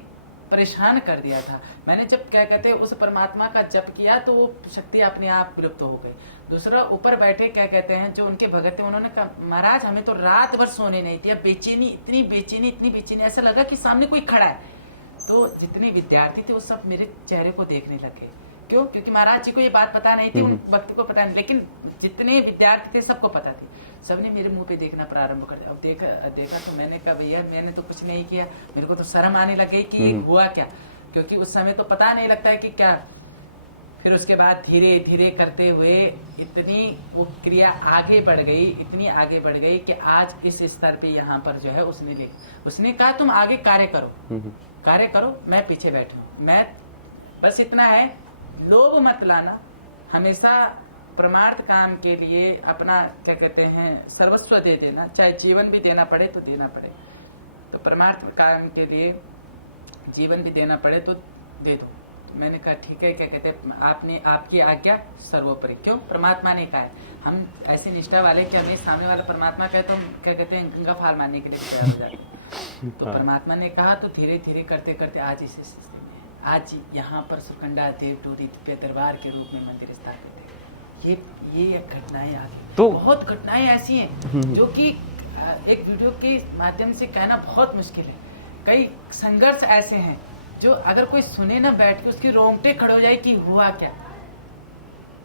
परेशान कर दिया था। मैंने जब क्या कहते हैं उस परमात्मा का जप किया तो वो शक्ति अपने आप विलुप्त हो गई। दूसरा, ऊपर बैठे क्या कहते हैं जो उनके भगत थे, उन्होंने कहा महाराज हमें तो रात भर सोने नहीं दिया, बेचैनी, इतनी बेचैनी, ऐसा लगा कि सामने कोई खड़ा है। तो जितने विद्यार्थी थे वो सब मेरे चेहरे को देखने लगे। क्यों? क्योंकि महाराज जी को ये बात पता नहीं थी, उन भक्त को पता नहीं, लेकिन जितने विद्यार्थी थे सबको पता थी। सबने मेरे मुंह पे देखना प्रारंभ कर दिया। अब देखा तो मैंने कहा भैया मैंने तो कुछ नहीं किया। मेरे को तो शर्म आने लगी कि हुआ क्या, क्योंकि उस समय तो पता नहीं लगता है कि क्या। फिर उसके बाद धीरे धीरे करते हुए इतनी वो क्रिया आगे बढ़ गई, इतनी आगे बढ़ गई कि आज इस स्तर पे यहाँ पर जो है उसने कहा तुम आगे कार्य करो, मैं पीछे बैठूं। मैं बस इतना है, लोभ मत लाना, हमेशा परमार्थ काम के लिए अपना क्या कहते हैं सर्वस्व दे देना, चाहे जीवन भी देना पड़े तो देना पड़े। तो परमार्थ काम के लिए जीवन भी देना पड़े तो दे दो। मैंने कहा ठीक है, क्या कहते हैं आपने, आपकी आज्ञा सर्वोपरि। क्यों? परमात्मा ने कहा है। हम ऐसी निष्ठा वाले कि हमें सामने वाला परमात्मा कहे तो हम क्या कहते हैं गंगा फाल मारने के लिए तैयार हो जाते। तो परमात्मा ने कहा तो धीरे धीरे करते करते आज इस स्थिति में, आज यहाँ पर सुखंडा देव टूरी दिव्य दरबार के रूप में मंदिर स्थापित है। ये घटनाएं आ गई। तो बहुत घटनाएं ऐसी हैं जो कि एक वीडियो के माध्यम से कहना बहुत मुश्किल है। कई संघर्ष ऐसे हैं जो अगर कोई सुने ना बैठ के उसकी रोंगटे खड़े हो जाए कि हुआ क्या।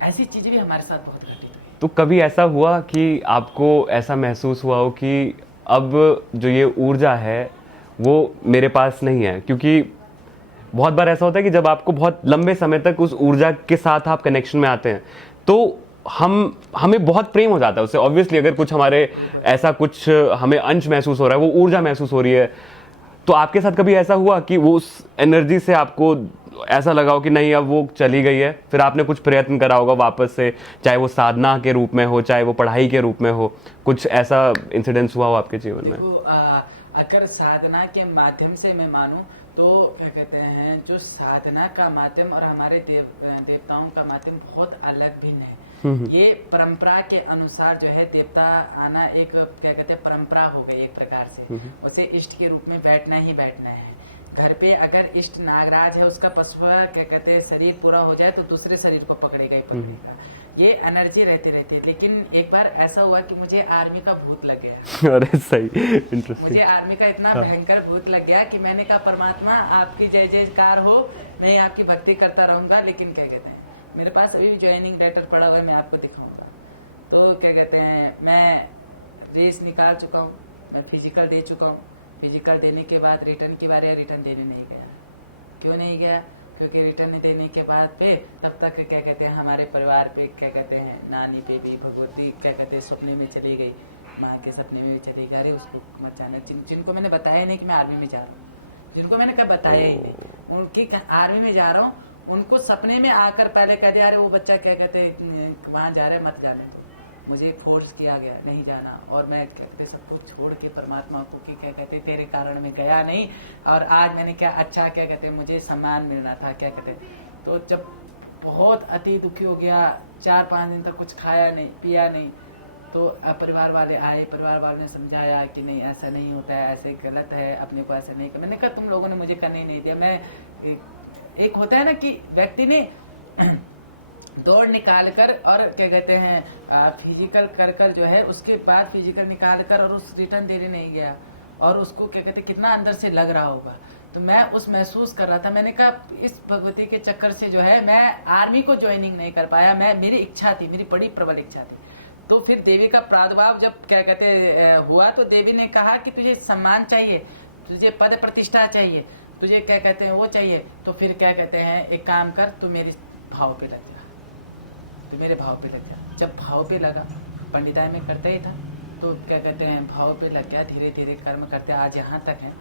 ऐसी चीजें भी हमारे साथ बहुत घटित हुई। तो कभी ऐसा हुआ कि आपको ऐसा महसूस हुआ हो कि अब जो ये ऊर्जा है वो मेरे पास नहीं है? क्योंकि बहुत बार ऐसा होता है कि जब आपको बहुत लंबे समय तक उस ऊर्जा के साथ आप कनेक्शन में आते हैं तो हमें बहुत प्रेम हो जाता है उससे। ऑब्वियसली अगर कुछ हमारे ऐसा कुछ हमें अंश महसूस हो रहा है, वो ऊर्जा महसूस हो रही है, तो आपके साथ कभी ऐसा हुआ कि वो उस एनर्जी से आपको ऐसा लगा हो कि नहीं अब वो चली गई है, फिर आपने कुछ प्रयत्न करा होगा वापस से, चाहे वो साधना के रूप में हो, चाहे वो पढ़ाई के रूप में हो, कुछ ऐसा इंसिडेंस हुआ हो आपके जीवन में? अगर साधना के माध्यम से मैं मानूं तो क्या कहते हैं जो साधना का माध्यम और हमारे देवताओं का माध्यम बहुत अलग भिन्न है। ये परंपरा के अनुसार जो है देवता आना एक क्या कहते हैं परंपरा हो गई एक प्रकार से। उसे इष्ट के रूप में बैठना ही बैठना है। घर पे अगर इष्ट नागराज है, उसका पशु क्या कहते हैं शरीर पूरा हो जाए तो दूसरे शरीर को पकड़ेगा ही पकड़ेगा। ये एनर्जी रहती रहती है। लेकिन एक बार ऐसा हुआ कि मुझे आर्मी का भूत लग गया। अरे सही, इंटरेस्टिंग। मुझे आर्मी का इतना भयंकर भूत लग गया कि मैंने कहा परमात्मा आपकी जय जयकार हो, मैं आपकी भक्ति करता रहूंगा। लेकिन क्या कहते हैं मेरे पास अभी भी ज्वाइनिंग लेटर पड़ा हुआ है, मैं आपको दिखाऊंगा। तो क्या कहते हैं मैं रेस निकाल चुका हूँ, मैं फिजिकल दे चुका हूँ। फिजिकल देने के बाद रिटर्न की बारी, रिटर्न देने नहीं गया। क्यों नहीं गया? क्योंकि रिटर्न देने के बाद पे तब तक क्या कहते हैं हमारे परिवार पे क्या कहते हैं नानी पे भी भगवती क्या कहते हैं सपने में चली गई, माँ के सपने में भी चली गई। अरे उसको मचाना जिनको मैंने बताया नहीं कि मैं आर्मी में जा रहा हूँ, जिनको मैंने कहा बताया ही नहीं, उनकी आर्मी में जा रहा हूँ, उनको सपने में आकर पहले कह दिया अरे वो बच्चा क्या कहते वहां जा रहे मत जाने। मुझे फोर्स किया गया नहीं जाना, और मैं कहते सब कुछ छोड़ के परमात्मा को कि क्या कहते तेरे कारण मैं गया नहीं। और आज मैंने क्या अच्छा क्या कहते मुझे सम्मान मिलना था क्या कहते। तो जब बहुत अति दुखी हो गया, 4-5 दिन तक कुछ खाया नहीं पिया नहीं। तो परिवार वाले आए, परिवार वाले ने समझाया कि नहीं ऐसा नहीं होता है, ऐसे गलत है, अपने को ऐसा नहीं कर। मैंने कहा तुम लोगों ने मुझे करने ही नहीं दिया। मैं एक होता है ना कि व्यक्ति ने दौड़ निकाल कर और क्या कहते हैं फिजिकल कर जो है, उसके बाद फिजिकल निकाल कर और उस रिटर्न देने नहीं गया, और उसको क्या कहते हैं कितना अंदर से लग रहा होगा। तो मैं उस महसूस कर रहा था। मैंने कहा इस भगवती के चक्कर से जो है मैं आर्मी को ज्वाइनिंग नहीं कर पाया। मेरी इच्छा थी, मेरी बड़ी प्रबल इच्छा थी। तो फिर देवी का प्रादुर्भाव जब क्या कहते हुआ, तो देवी ने कहा कि तुझे सम्मान चाहिए, तुझे पद प्रतिष्ठा चाहिए, तुझे क्या कहते हैं वो चाहिए। तो फिर क्या कहते हैं एक काम कर, तू मेरे भाव पे लग जा, तू मेरे भाव पे लग जा। जब भाव पे लगा, पंडिताई में करता ही था, तो क्या कहते हैं भाव पे लग गया। धीरे धीरे कर्म करते आज यहाँ तक है।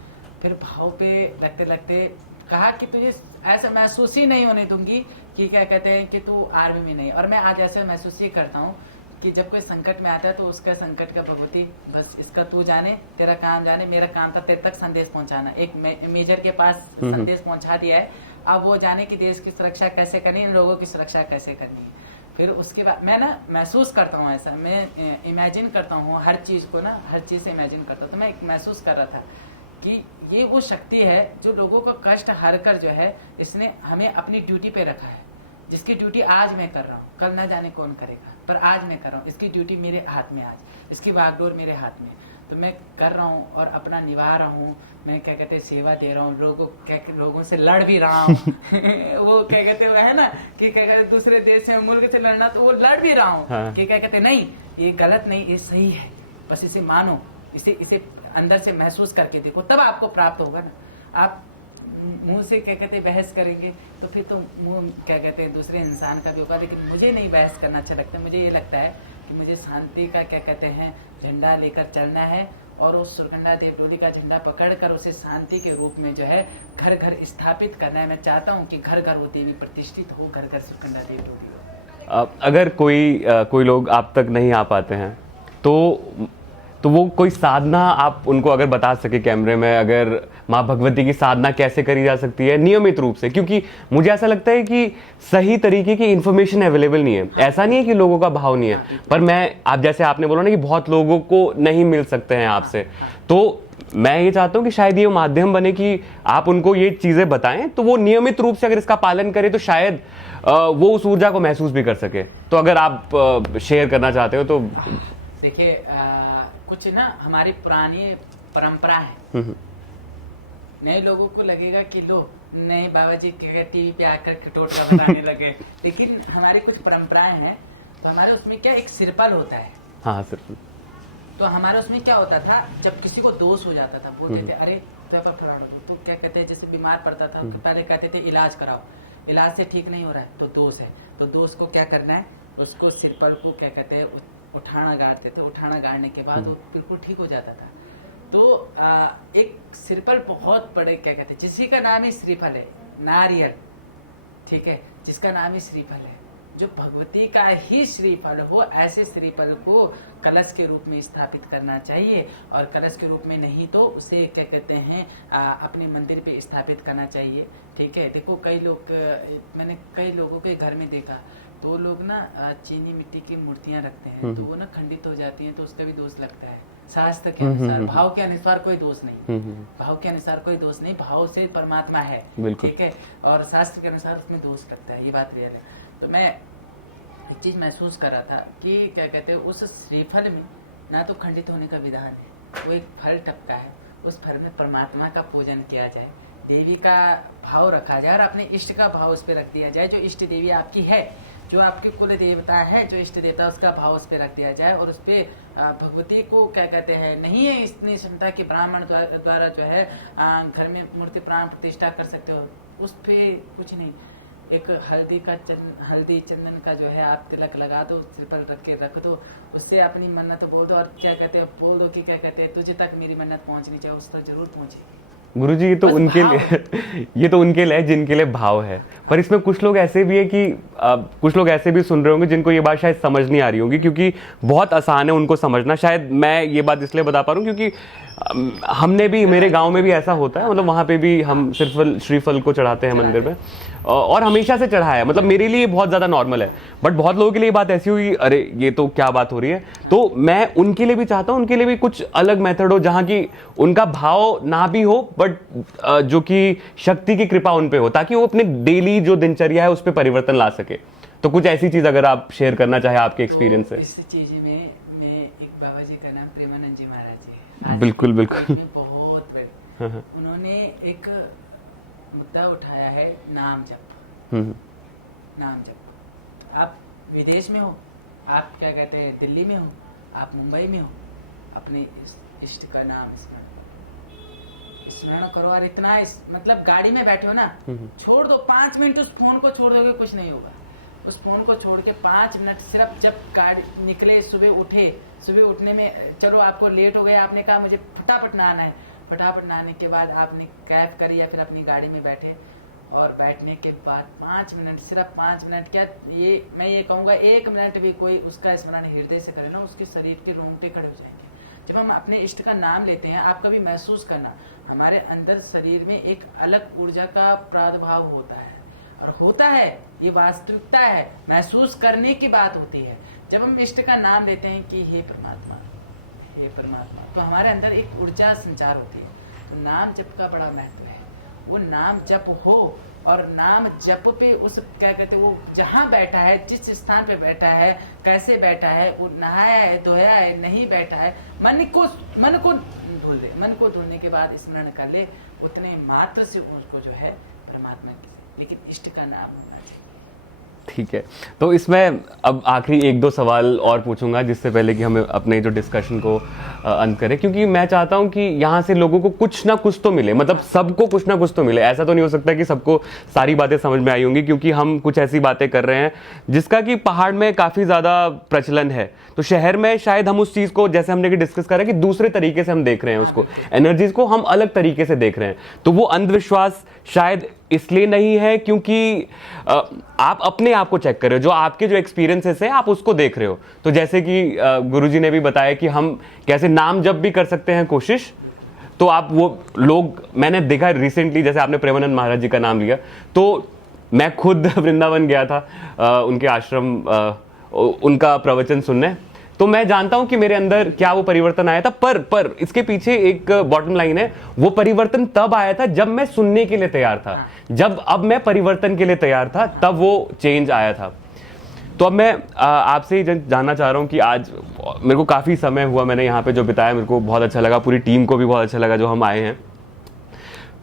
फिर भाव पे लगते लगते कहा कि तुझे ऐसा महसूस ही नहीं होने दूंगी कि क्या कहते हैं कि तू आर्मी में नहीं। और मैं आज ऐसे महसूस ही करता हूँ कि जब कोई संकट में आता है तो उसका संकट का भगवती बस इसका तू जाने, तेरा काम जाने। मेरा काम था तेरे तक संदेश पहुंचाना। एक मेजर के पास संदेश पहुंचा दिया है, अब वो जाने कि देश की सुरक्षा कैसे करनी है, इन लोगों की सुरक्षा कैसे करनी है। फिर उसके बाद मैं ना महसूस करता हूँ ऐसा, मैं इमेजिन करता हूँ हर चीज को ना, हर चीज से इमेजिन करता हूँ। तो मैं महसूस कर रहा था कि ये वो शक्ति है जो लोगों का कष्ट हर कर जो है इसने हमें अपनी ड्यूटी पे रखा है, जिसकी ड्यूटी आज मैं कर रहा हूँ, कल ना जाने कौन करेगा, पर आज मैं कर रहा हूँ। इसकी ड्यूटी मेरे हाथ में, आज इसकी बागडोर मेरे हाथ में। तो मैं कर रहा हूँ और अपना निभा रहा हूँ। मैं क्या कहते हैं सेवा दे रहा हूँ, लोगों से लड़ भी रहा हूँ वो क्या कहते हैं है ना कि क्या कहते दूसरे देश से मुल्क से लड़ना, तो वो लड़ भी रहा हूँ। हाँ। कि क्या कहते नहीं ये गलत नहीं, ये सही है, बस इसे मानो, इसे अंदर से महसूस करके देखो, तब आपको प्राप्त होगा ना। आप मुंह से क्या कहते हैं बहस करेंगे तो फिर तो मुंह क्या कहते हैं दूसरे इंसान का भी होगा। लेकिन मुझे नहीं बहस करना अच्छा लगता। मुझे ये लगता है कि मुझे शांति का क्या कहते हैं झंडा लेकर चलना है, और उस सुरकंडा देव डोली का झंडा पकड़कर उसे शांति के रूप में जो है घर घर स्थापित करना है। मैं चाहता हूँ कि घर घर वो देवी प्रतिष्ठित हो, घर घर सुरकंडा देव डोली हो। अगर कोई लोग आप तक नहीं आ पाते हैं तो वो कोई साधना आप उनको अगर बता सके कैमरे में, अगर माँ भगवती की साधना कैसे करी जा सकती है नियमित रूप से, क्योंकि मुझे ऐसा लगता है कि सही तरीके की इन्फॉर्मेशन अवेलेबल नहीं है। ऐसा नहीं है कि लोगों का भाव नहीं है, पर मैं आप जैसे आपने बोला ना कि बहुत लोगों को नहीं मिल सकते हैं आपसे, तो मैं ये चाहता हूँ कि शायद ये माध्यम बने कि आप उनको ये चीजें बताएं, तो वो नियमित रूप से अगर इसका पालन करें तो शायद वो उस ऊर्जा को महसूस भी कर सके। तो अगर आप शेयर करना चाहते हो तो देखिए कुछ ना हमारी पुरानी परंपरा है। नए लोगों को लगेगा कि लो नए बाबा जी टीवी पे आकर टोटका बताने लगे, लेकिन हमारी कुछ परंपराएं हैं। तो हमारे उसमें क्या एक सिरपल होता है। हाँ सिरपल। तो हमारे उसमें क्या होता था, जब किसी को दोष हो जाता था बोलते थे अरे तो क्या कहते हैं जैसे बीमार पड़ता था पहले कहते थे इलाज कराओ, इलाज से ठीक नहीं हो रहा है तो दोष है। तो दोष को क्या करना है, उसको सिरपल को क्या कहते हैं उठाना गाड़ते थे। उठाना गाड़ने के बाद वो बिल्कुल ठीक हो जाता था। तो एक सिरफल बहुत बड़े क्या कहते हैं, जिसी का नाम ही श्रीफल है, नारियल, ठीक है, जिसका नाम ही श्रीफल है, जो भगवती का ही श्रीफल हो, ऐसे श्रीफल को कलश के रूप में स्थापित करना चाहिए। और कलश के रूप में नहीं तो उसे क्या कहते हैं अपने मंदिर पे स्थापित करना चाहिए। ठीक है, देखो कई लोग, मैंने कई लोगों के घर में देखा, तो लोग ना चीनी मिट्टी की मूर्तियां रखते हैं, तो वो ना खंडित हो जाती हैं, तो उसका भी दोष लगता है। शास्त्र के अनुसार, भाव के अनुसार कोई दोष नहीं, भाव के अनुसार कोई दोष नहीं, भाव से परमात्मा है, ठीक है, और शास्त्र के अनुसार उसमें दोष लगता है, ये बात रियल है। तो मैं एक चीज महसूस कर रहा था कि क्या कहते हैं उस श्रीफल में ना तो खंडित होने का विधान है, वो एक फल टपका है, उस फल में परमात्मा का पूजन किया जाए, देवी का भाव रखा जाए और अपने इष्ट का भाव उस पर रख दिया जाए। जो इष्ट देवी आपकी है, जो आपके कुल देवता है, जो इष्ट देवता, उसका भाव उस पर रख दिया जाए। और उस पर भगवती को क्या कहते हैं, नहीं है इतनी क्षमता कि ब्राह्मण द्वारा जो है घर में मूर्ति प्राण प्रतिष्ठा कर सकते हो, उस पर कुछ नहीं, एक हल्दी चंदन का जो है आप तिलक लगा दो, सिरपल रख के रख दो, उससे अपनी मन्नत बोल दो, और क्या कहते हैं बोल दो कि क्या कहते हैं तुझे तक मेरी मन्नत पहुंचनी चाहिए, उस तक जरूर पहुंचेगी। गुरुजी ये तो उनके लिए ये तो उनके लिए जिनके लिए भाव है, पर इसमें कुछ लोग ऐसे भी है कि कुछ लोग ऐसे भी सुन रहे होंगे जिनको ये बात शायद समझ नहीं आ रही होगी, क्योंकि बहुत आसान है उनको समझना। शायद मैं ये बात इसलिए बता पा रहा हूँ क्योंकि हमने भी, मेरे गांव में भी ऐसा होता है, मतलब वहाँ पे भी हम सिर्फ श्रीफल को चढ़ाते हैं मंदिर में, और हमेशा से चढ़ाया है। मतलब मेरे लिए बहुत ज़्यादा नॉर्मल है, बट बहुत लोगों के लिए बात ऐसी हुई, अरे ये तो क्या बात हो रही है। तो मैं उनके लिए भी चाहता हूँ, उनके लिए भी कुछ अलग मेथड हो जहाँ की उनका भाव ना भी हो, बट जो कि शक्ति की कृपा उन पे हो, ताकि वो अपने डेली जो दिनचर्या है उस पर परिवर्तन ला सके। तो कुछ ऐसी चीज़ अगर आप शेयर करना चाहे आपके एक्सपीरियंस से। इस चीज़ में मैं एक बाबा जी का नाम प्रेमानंद जी महाराज जी है। बिल्कुल बिल्कुल। बहुत बड़े, उन्होंने एक मुद्दा उठाया है, नाम जप। नाम जप। आप विदेश में हो, आप क्या कहते हैं दिल्ली में हो, आप मुंबई में हो, अपने इष्ट का नाम स्मरण करो। और इतना मतलब गाड़ी में बैठे हो ना, छोड़ दो 5 मिनट, उस फोन को छोड़ दोगे कुछ नहीं होगा। उस फोन को छोड़ के 5 मिनट सिर्फ, जब गाड़ी निकले, सुबह उठने में चलो आपको लेट हो गया, आपने कहा मुझे फटाफट नहाना है, फटाफट नहाने के बाद आपने कैब करी या फिर अपनी गाड़ी में बैठे, और बैठने के बाद 5 मिनट, सिर्फ 5 मिनट क्या, ये मैं ये कहूँगा 1 मिनट भी कोई उसका स्मरण हृदय से करे ना, उसके शरीर के रोंगटे खड़े हो जाएंगे। जब हम अपने इष्ट का नाम लेते हैं, आप कभी महसूस करना, हमारे अंदर शरीर में एक अलग ऊर्जा का प्रादुर्भाव होता है, और होता है, ये वास्तविकता है, महसूस करने की बात होती है। जब हम इष्ट का नाम लेते हैं कि हे परमात्मा, हे परमात्मा, तो हमारे अंदर एक ऊर्जा संचार होती है। तो नाम जप का बड़ा महत्व है। वो नाम जप हो, और नाम जप पे उस क्या कहते हैं, वो जहाँ बैठा है, जिस स्थान पे बैठा है, कैसे बैठा है, वो नहाया है, धोया है, नहीं बैठा है, मन को धुल दे। मन को धुलने के बाद स्मरण कर ले, उतने मात्र से उसको जो है परमात्मा की, लेकिन इष्ट का नाम होना चाहिए। ठीक है, तो इसमें अब आखिरी 1-2 सवाल और पूछूंगा, जिससे पहले कि हम अपने जो डिस्कशन को अंत करें, क्योंकि मैं चाहता हूं कि यहाँ से लोगों को कुछ ना कुछ तो मिले, मतलब सबको कुछ ना कुछ तो मिले। ऐसा तो नहीं हो सकता कि सबको सारी बातें समझ में आई होंगी, क्योंकि हम कुछ ऐसी बातें कर रहे हैं जिसका कि पहाड़ में काफ़ी ज़्यादा प्रचलन है, तो शहर में शायद हम उस चीज़ को, जैसे हमने कि डिस्कस करा, कि दूसरे तरीके से हम देख रहे हैं उसको, एनर्जीज को हम अलग तरीके से देख रहे हैं। तो वो अंधविश्वास शायद इसलिए नहीं है क्योंकि आप अपने आप को चेक कर रहे हो, जो आपके जो एक्सपीरियंसेस है आप उसको देख रहे हो। तो जैसे कि गुरुजी ने भी बताया कि हम कैसे नाम जप भी कर सकते हैं कोशिश, तो आप वो लोग, मैंने देखा रिसेंटली, जैसे आपने प्रेमानंद महाराज जी का नाम लिया, तो मैं खुद वृंदावन गया था उनके आश्रम, उनका प्रवचन सुनने, तो मैं जानता हूं कि मेरे अंदर क्या वो परिवर्तन आया था। पर इसके पीछे एक बॉटम लाइन है, वो परिवर्तन तब आया था जब मैं सुनने के लिए तैयार था। जब अब मैं परिवर्तन के लिए तैयार था, तब वो चेंज आया था। तो अब मैं आपसे जानना चाह रहा हूं कि आज मेरे को काफ़ी समय हुआ, मैंने यहाँ पे जो बिताया, मेरे को बहुत अच्छा लगा, पूरी टीम को भी बहुत अच्छा लगा जो हम आए हैं।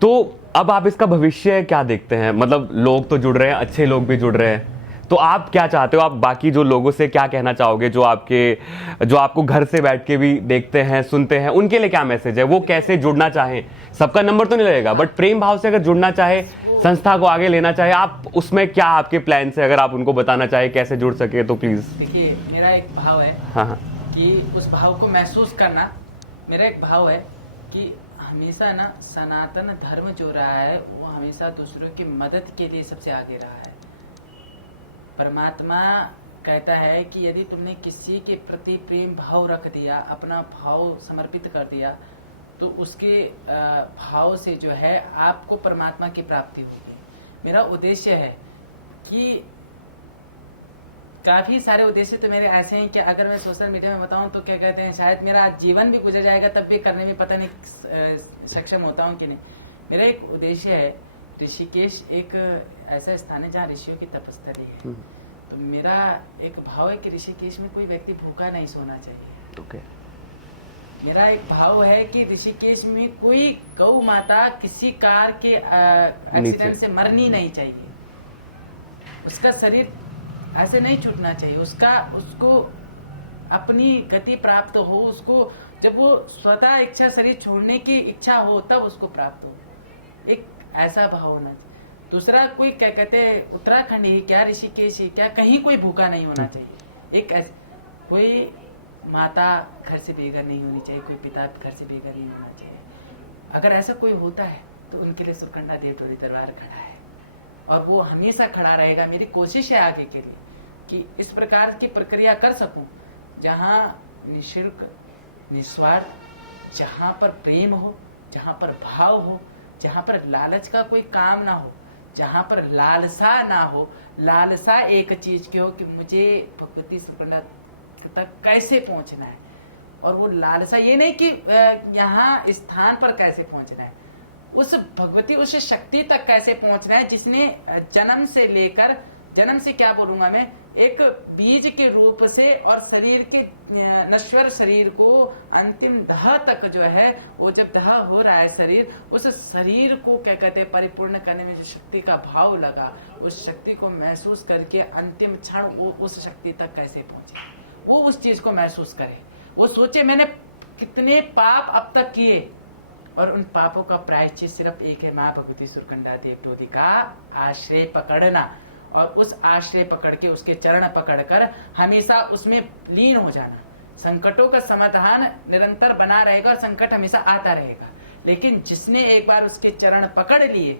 तो अब आप इसका भविष्य क्या देखते हैं? मतलब लोग तो जुड़ रहे हैं, अच्छे लोग भी जुड़ रहे हैं, तो आप क्या चाहते हो? आप बाकी जो लोगों से क्या कहना चाहोगे, जो आपको घर से बैठ के भी देखते हैं, सुनते हैं, उनके लिए क्या मैसेज है? वो कैसे जुड़ना चाहें? सबका नंबर तो नहीं लगेगा, बट प्रेम भाव से अगर जुड़ना चाहे, संस्था को आगे लेना चाहे, आप उसमें क्या आपके प्लान है? अगर आप उनको बताना चाहे कैसे जुड़ सके तो प्लीज। देखिए, मेरा एक भाव है कि उस भाव को महसूस करना। मेरा एक भाव है कि हमेशा ना सनातन धर्म जो रहा है, वो हमेशा दूसरों की मदद के लिए सबसे आगे रहा है। परमात्मा कहता है कि यदि तुमने किसी के प्रति प्रेम भाव रख दिया, अपना भाव समर्पित कर दिया, तो उसके भाव से जो है आपको परमात्मा की प्राप्ति होगी। मेरा उद्देश्य है कि काफी सारे उद्देश्य तो मेरे ऐसे हैं कि अगर मैं सोशल मीडिया में बताऊं तो क्या कहते हैं, शायद मेरा जीवन भी गुजर जाएगा, तब भी करने में पता नहीं सक्षम होता हूं कि नहीं। मेरा एक उद्देश्य है, ऋषिकेश एक ऐसा स्थान है जहाँ ऋषियों की तपस्या है। तो मेरा एक भाव है कि ऋषिकेश में कोई व्यक्ति भूखा नहीं सोना चाहिए। ओके। मेरा एक भाव है कि ऋषिकेश में कोई गौ माता किसी कार के एक्सीडेंट से मरनी नहीं चाहिए, उसका शरीर ऐसे नहीं छूटना चाहिए, उसको अपनी गति प्राप्त हो, उसको जब वो स्वतः इच्छा शरीर छोड़ने की इच्छा हो तब उसको प्राप्त हो। एक ऐसा भाव होना चाहिए। दूसरा, कोई क्या कहते हैं, उत्तराखंड ही क्या, ऋषिकेश ही क्या, कहीं कोई भूखा नहीं होना चाहिए। एक कोई माता घर से बेघर नहीं होनी चाहिए, कोई पिता घर से बेघर नहीं होना चाहिए। अगर ऐसा कोई होता है तो उनके लिए सुरकंडा देवटोली दरबार खड़ा है, और वो हमेशा खड़ा रहेगा। मेरी कोशिश है आगे के लिए कि इस प्रकार की प्रक्रिया कर सकूं, जहां निःशुल्क, निस्वार्थ जहाँ पर प्रेम हो, जहाँ पर भाव हो, जहाँ पर लालच का कोई काम ना हो, जहाँ पर लालसा ना हो, लालसा एक चीज की हो कि मुझे भगवती सुकन्या तक कैसे पहुंचना है, और वो लालसा ये नहीं कि यहाँ स्थान पर कैसे पहुंचना है, उस भगवती उस शक्ति तक कैसे पहुंचना है जिसने जन्म से लेकर, जन्म से क्या बोलूंगा मैं, एक बीज के रूप से और शरीर के नश्वर शरीर को अंतिम दह तक जो है, वो जब दह हो रहा है शरीर, उस शरीर को क्या कहते हैं परिपूर्ण करने में जो शक्ति का भाव लगा, उस शक्ति को महसूस करके अंतिम क्षण वो उस शक्ति तक कैसे पहुंचे, वो उस चीज को महसूस करे, वो सोचे मैंने कितने पाप अब तक किए, और उन पापों का प्रायश्चित सिर्फ एक है, माँ भगवती सुरकंडा देवटोदी का आश्रय पकड़ना, और उस आश्रय पकड़ के उसके चरण पकड़कर हमेशा उसमें लीन हो जाना। संकटों का समाधान निरंतर बना रहेगा और संकट हमेशा आता रहेगा, लेकिन जिसने एक बार उसके चरण पकड़ लिए,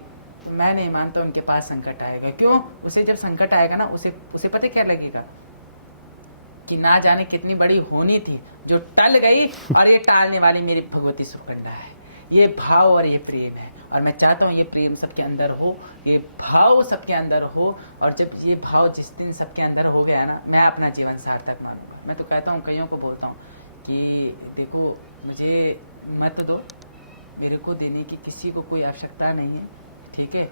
तो मैं नहीं मानता उनके पास संकट आएगा। क्यों? उसे जब संकट आएगा ना, उसे पता क्या लगेगा कि ना जाने कितनी बड़ी होनी थी जो टल गई, और ये टालने वाली मेरी भगवती सुकन्या है। ये भाव और ये प्रेम है, और मैं चाहता हूँ ये प्रेम सबके अंदर हो, ये भाव सबके अंदर हो, और जब ये भाव जिस दिन सबके अंदर हो गया ना, मैं अपना जीवन सार्थक मानूंगा। मैं तो कहता हूँ, कईयों को बोलता हूँ कि देखो मुझे मत दो, मेरे को देने की किसी को कोई आवश्यकता नहीं है, ठीक है।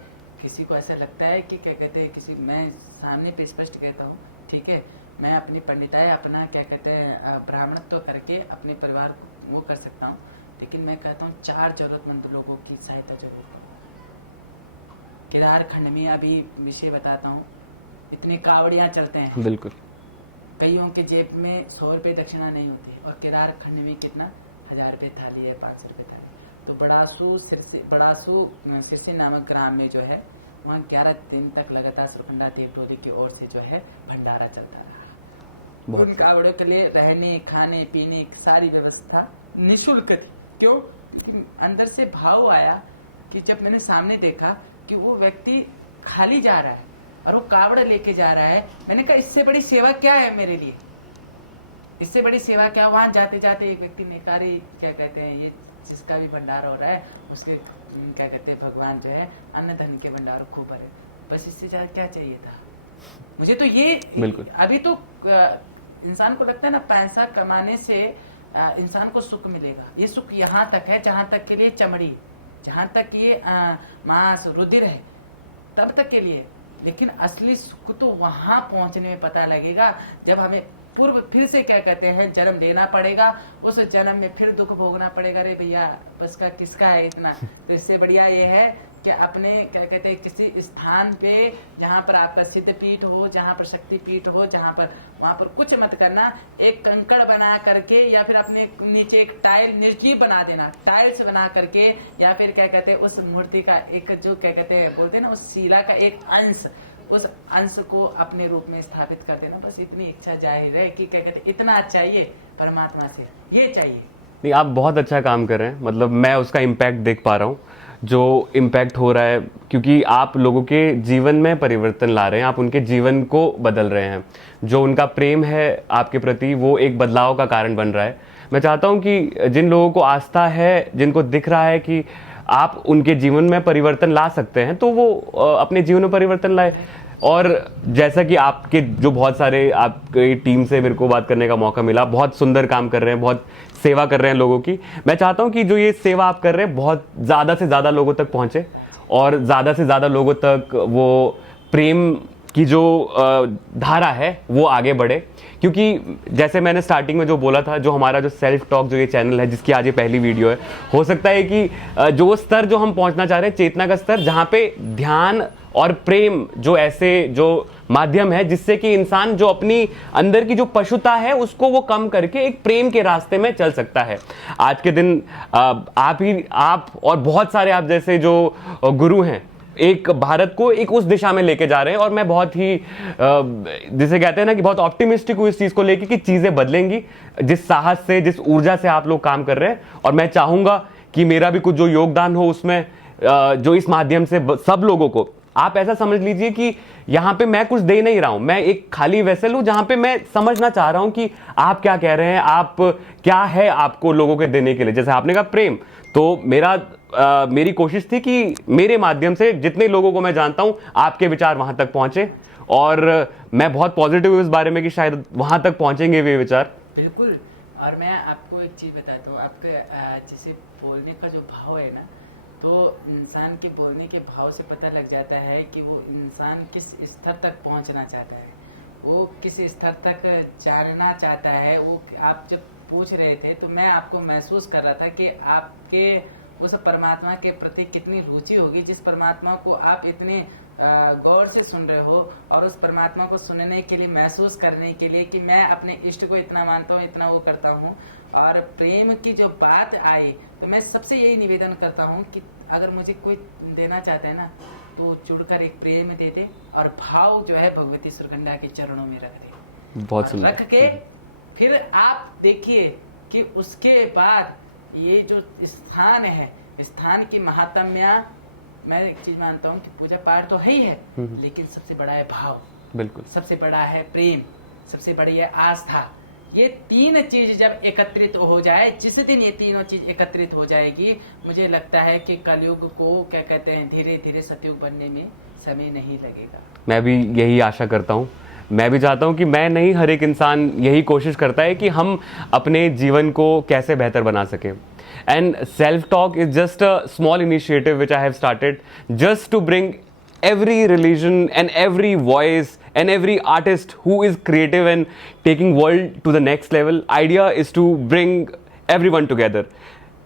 किसी को ऐसा लगता है कि क्या कहते हैं, किसी, मैं सामने पे स्पष्ट कहता हूँ, ठीक है, मैं अपनी पंडिताई, अपना क्या कहते हैं ब्राह्मणत्व करके अपने परिवार को वो कर सकता हूँ, लेकिन मैं कहता हूँ 4 जरूरतमंद लोगों की सहायता जरूर करो। केदार खंड में अभी विषय बताता हूँ, इतने कावड़ियां चलते हैं, बिल्कुल, कईयों के जेब में 100 रुपए दक्षिणा नहीं होती, और केदार खंड में कितना 1000 रुपए थाली है, 500 रुपए थाली। तो बड़ासू सिरसी नामक ग्राम में जो है, वहाँ 11 दिन तक लगातार सुरकंडा देवटोदी की ओर से जो है भंडारा चलता रहा। उन कावड़ियों के लिए रहने, खाने, पीने सारी व्यवस्था निःशुल्क थी। क्यों? क्योंकि अंदर से भाव आया कि जब मैंने सामने देखा कि वो व्यक्ति खाली जा रहा है और वो कावड़ लेके जा रहा है, मैंने कहा इससे बड़ी सेवा क्या है मेरे लिए, इससे बड़ी सेवा क्या। वहां जाते जाते एक व्यक्ति ने कहा, क्या कहते हैं, ये जिसका भी भंडारा हो रहा है उसके क्या कहते हैं भगवान जो है अन्न धन के भंडार खूब भरे, बस इससे ज्यादा क्या चाहिए था मुझे। तो ये बिल्कुल, अभी तो इंसान को लगता है ना, पैसा कमाने से इंसान को सुख मिलेगा। ये सुख यहाँ तक है जहां तक के लिए चमड़ी, जहां तक ये मांस रुधिर है, तब तक के लिए। लेकिन असली सुख तो वहां पहुंचने में पता लगेगा जब हमें पूर्व फिर से क्या कहते हैं जन्म लेना पड़ेगा, उस जन्म में फिर दुख भोगना पड़ेगा। अरे भैया बस का किसका है इतना। तो इससे बढ़िया ये है कि अपने क्या कहते हैं किसी स्थान पे जहाँ पर आपका सिद्ध पीठ हो, जहाँ पर शक्ति पीठ हो, जहाँ पर, वहां पर कुछ मत करना, एक कंकड़ बना करके या फिर अपने नीचे एक टाइल निर्जीव बना देना, टाइल्स बना करके, या फिर क्या कहते हैं उस मूर्ति का एक जो क्या कहते हैं बोलते हैं ना, उस शिला का एक अंश, उस अंश को अपने रूप में स्थापित कर देना। बस इतनी इच्छा जाहिर है कि क्या कहते हैं इतना चाहिए परमात्मा से, ये चाहिए। नहीं, आप बहुत अच्छा काम कर रहे हैं, मतलब मैं उसका इम्पैक्ट देख पा रहा हूँ जो इम्पैक्ट हो रहा है, क्योंकि आप लोगों के जीवन में परिवर्तन ला रहे हैं, आप उनके जीवन को बदल रहे हैं। जो उनका प्रेम है आपके प्रति वो एक बदलाव का कारण बन रहा है। मैं चाहता हूँ कि जिन लोगों को आस्था है, जिनको दिख रहा है कि आप उनके जीवन में परिवर्तन ला सकते हैं, तो वो अपने जीवन में परिवर्तन लाए। और जैसा कि आपके जो बहुत सारे आपकी टीम से मेरे को बात करने का मौका मिला, बहुत सुंदर काम कर रहे हैं, बहुत सेवा कर रहे हैं लोगों की। मैं चाहता हूं कि जो ये सेवा आप कर रहे हैं बहुत ज़्यादा से ज़्यादा लोगों तक पहुंचे, और ज़्यादा से ज़्यादा लोगों तक वो प्रेम की जो धारा है वो आगे बढ़े। क्योंकि जैसे मैंने स्टार्टिंग में जो बोला था, जो हमारा जो सेल्फ टॉक जो ये चैनल है जिसकी आज ये पहली वीडियो है, हो सकता है कि जो स्तर जो हम पहुंचना चाह रहे हैं, चेतना का स्तर, जहाँ पे ध्यान और प्रेम जो ऐसे जो माध्यम है जिससे कि इंसान जो अपनी अंदर की जो पशुता है उसको वो कम करके एक प्रेम के रास्ते में चल सकता है। आज के दिन आप और बहुत सारे आप जैसे जो गुरु हैं एक भारत को एक उस दिशा में लेके जा रहे हैं, और मैं बहुत ही जिसे कहते हैं ना कि बहुत ऑप्टिमिस्टिक हूँ इस चीज़ को लेके कि चीज़ें बदलेंगी जिस साहस से, जिस ऊर्जा से आप लोग काम कर रहे हैं। और मैं चाहूँगा कि मेरा भी कुछ जो योगदान हो उसमें, जो इस माध्यम से सब लोगों को आप ऐसा समझ लीजिए कि यहाँ पे मैं कुछ दे नहीं रहा हूं, मैं एक खाली वेसल हूं जहां पे मैं समझना चाह रहा हूं कि आप क्या कह रहे हैं, आप क्या है आपको लोगों के देने के लिए। जैसे आपने कहा प्रेम, तो मेरी कोशिश थी कि मेरे माध्यम से जितने लोगों को मैं जानता हूं आपके विचार वहां तक पहुंचे, और मैं बहुत पॉजिटिव हूं इस बारे में कि शायद वहां तक पहुंचेंगे वे विचार। बिल्कुल। और मैं आपको एक चीज बताता हूँ, आपके जैसे बोलने का जो भाव है ना, तो इंसान के बोलने के भाव से पता लग जाता है कि वो इंसान किस स्तर तक पहुंचना चाहता है, वो किस स्तर तक जानना चाहता है। वो आप जब पूछ रहे थे तो मैं आपको महसूस कर रहा था कि आपके उस परमात्मा के प्रति कितनी रुचि होगी, जिस परमात्मा को आप इतने गौर से सुन रहे हो, और उस परमात्मा को सुनने के लिए, महसूस करने के लिए कि मैं अपने इष्ट को इतना मानता हूँ, इतना वो करता हूँ। और प्रेम की जो बात आई तो मैं सबसे यही निवेदन करता हूँ कि अगर मुझे कोई देना चाहता है ना, तो जुड़कर एक प्रेम दे दे, और भाव जो है भगवती सुरगंडा के चरणों में रख दे। बहुत और सुंदर। रख के फिर आप देखिए कि उसके बाद ये जो स्थान है, स्थान की महात्म्य, मैं एक चीज मानता हूँ कि पूजा पाठ तो है ही है, लेकिन सबसे बड़ा है भाव, बिल्कुल सबसे बड़ा है प्रेम, सबसे बड़ी है आस्था। ये तीन चीज जब एकत्रित हो जाए, जिस दिन ये तीनों चीज एकत्रित हो जाएगी, मुझे लगता है कि कलयुग को क्या कहते हैं, धीरे धीरे सतयुग बनने में समय नहीं लगेगा। मैं भी यही आशा करता हूँ। मैं भी चाहता हूँ कि मैं नहीं, हर एक इंसान यही कोशिश करता है कि हम अपने जीवन को कैसे बेहतर बना सकें। And self talk is just a small initiative which I have started just to bring every religion and every voice and every artist who is creative and taking world to the next level. Idea is to bring everyone together.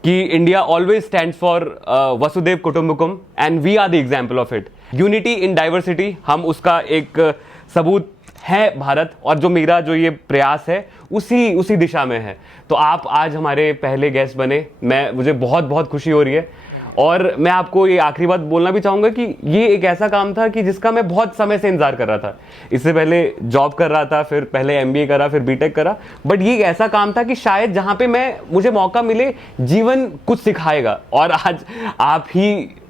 कि India always stands for Vasudev Kutumbakam and we are the example of it. Unity in diversity, हम उसका एक सबूत है भारत, और जो मेरा जो ये प्रयास है उसी दिशा में है। तो आप आज हमारे पहले गेस्ट बने, मुझे बहुत बहुत खुशी हो रही है। और मैं आपको ये आखिरी बात बोलना भी चाहूँगा कि ये एक ऐसा काम था कि जिसका मैं बहुत समय से इंतजार कर रहा था। इससे पहले जॉब कर रहा था, फिर पहले MBA करा, फिर BTech करा, बट ये एक ऐसा काम था कि शायद जहाँ पे मुझे मौका मिले, जीवन कुछ सिखाएगा। और आज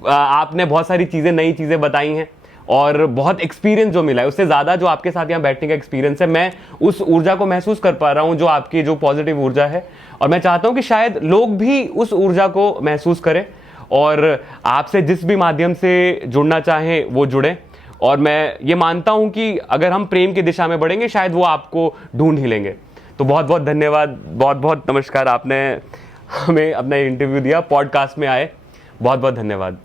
आपने बहुत सारी चीज़ें, नई चीज़ें बताई हैं, और बहुत एक्सपीरियंस जो मिला है, उससे ज़्यादा जो आपके साथ यहाँ बैठने का एक्सपीरियंस है, मैं उस ऊर्जा को महसूस कर पा रहा हूँ, जो आपकी जो पॉजिटिव ऊर्जा है। और मैं चाहता हूँ कि शायद लोग भी उस ऊर्जा को महसूस करें, और आपसे जिस भी माध्यम से जुड़ना चाहें वो जुड़ें। और मैं ये मानता हूं कि अगर हम प्रेम की दिशा में बढ़ेंगे, शायद वो आपको ढूंढ ही लेंगे। तो बहुत बहुत धन्यवाद, बहुत बहुत नमस्कार, आपने हमें अपना इंटरव्यू दिया, पॉडकास्ट में आए, बहुत बहुत धन्यवाद।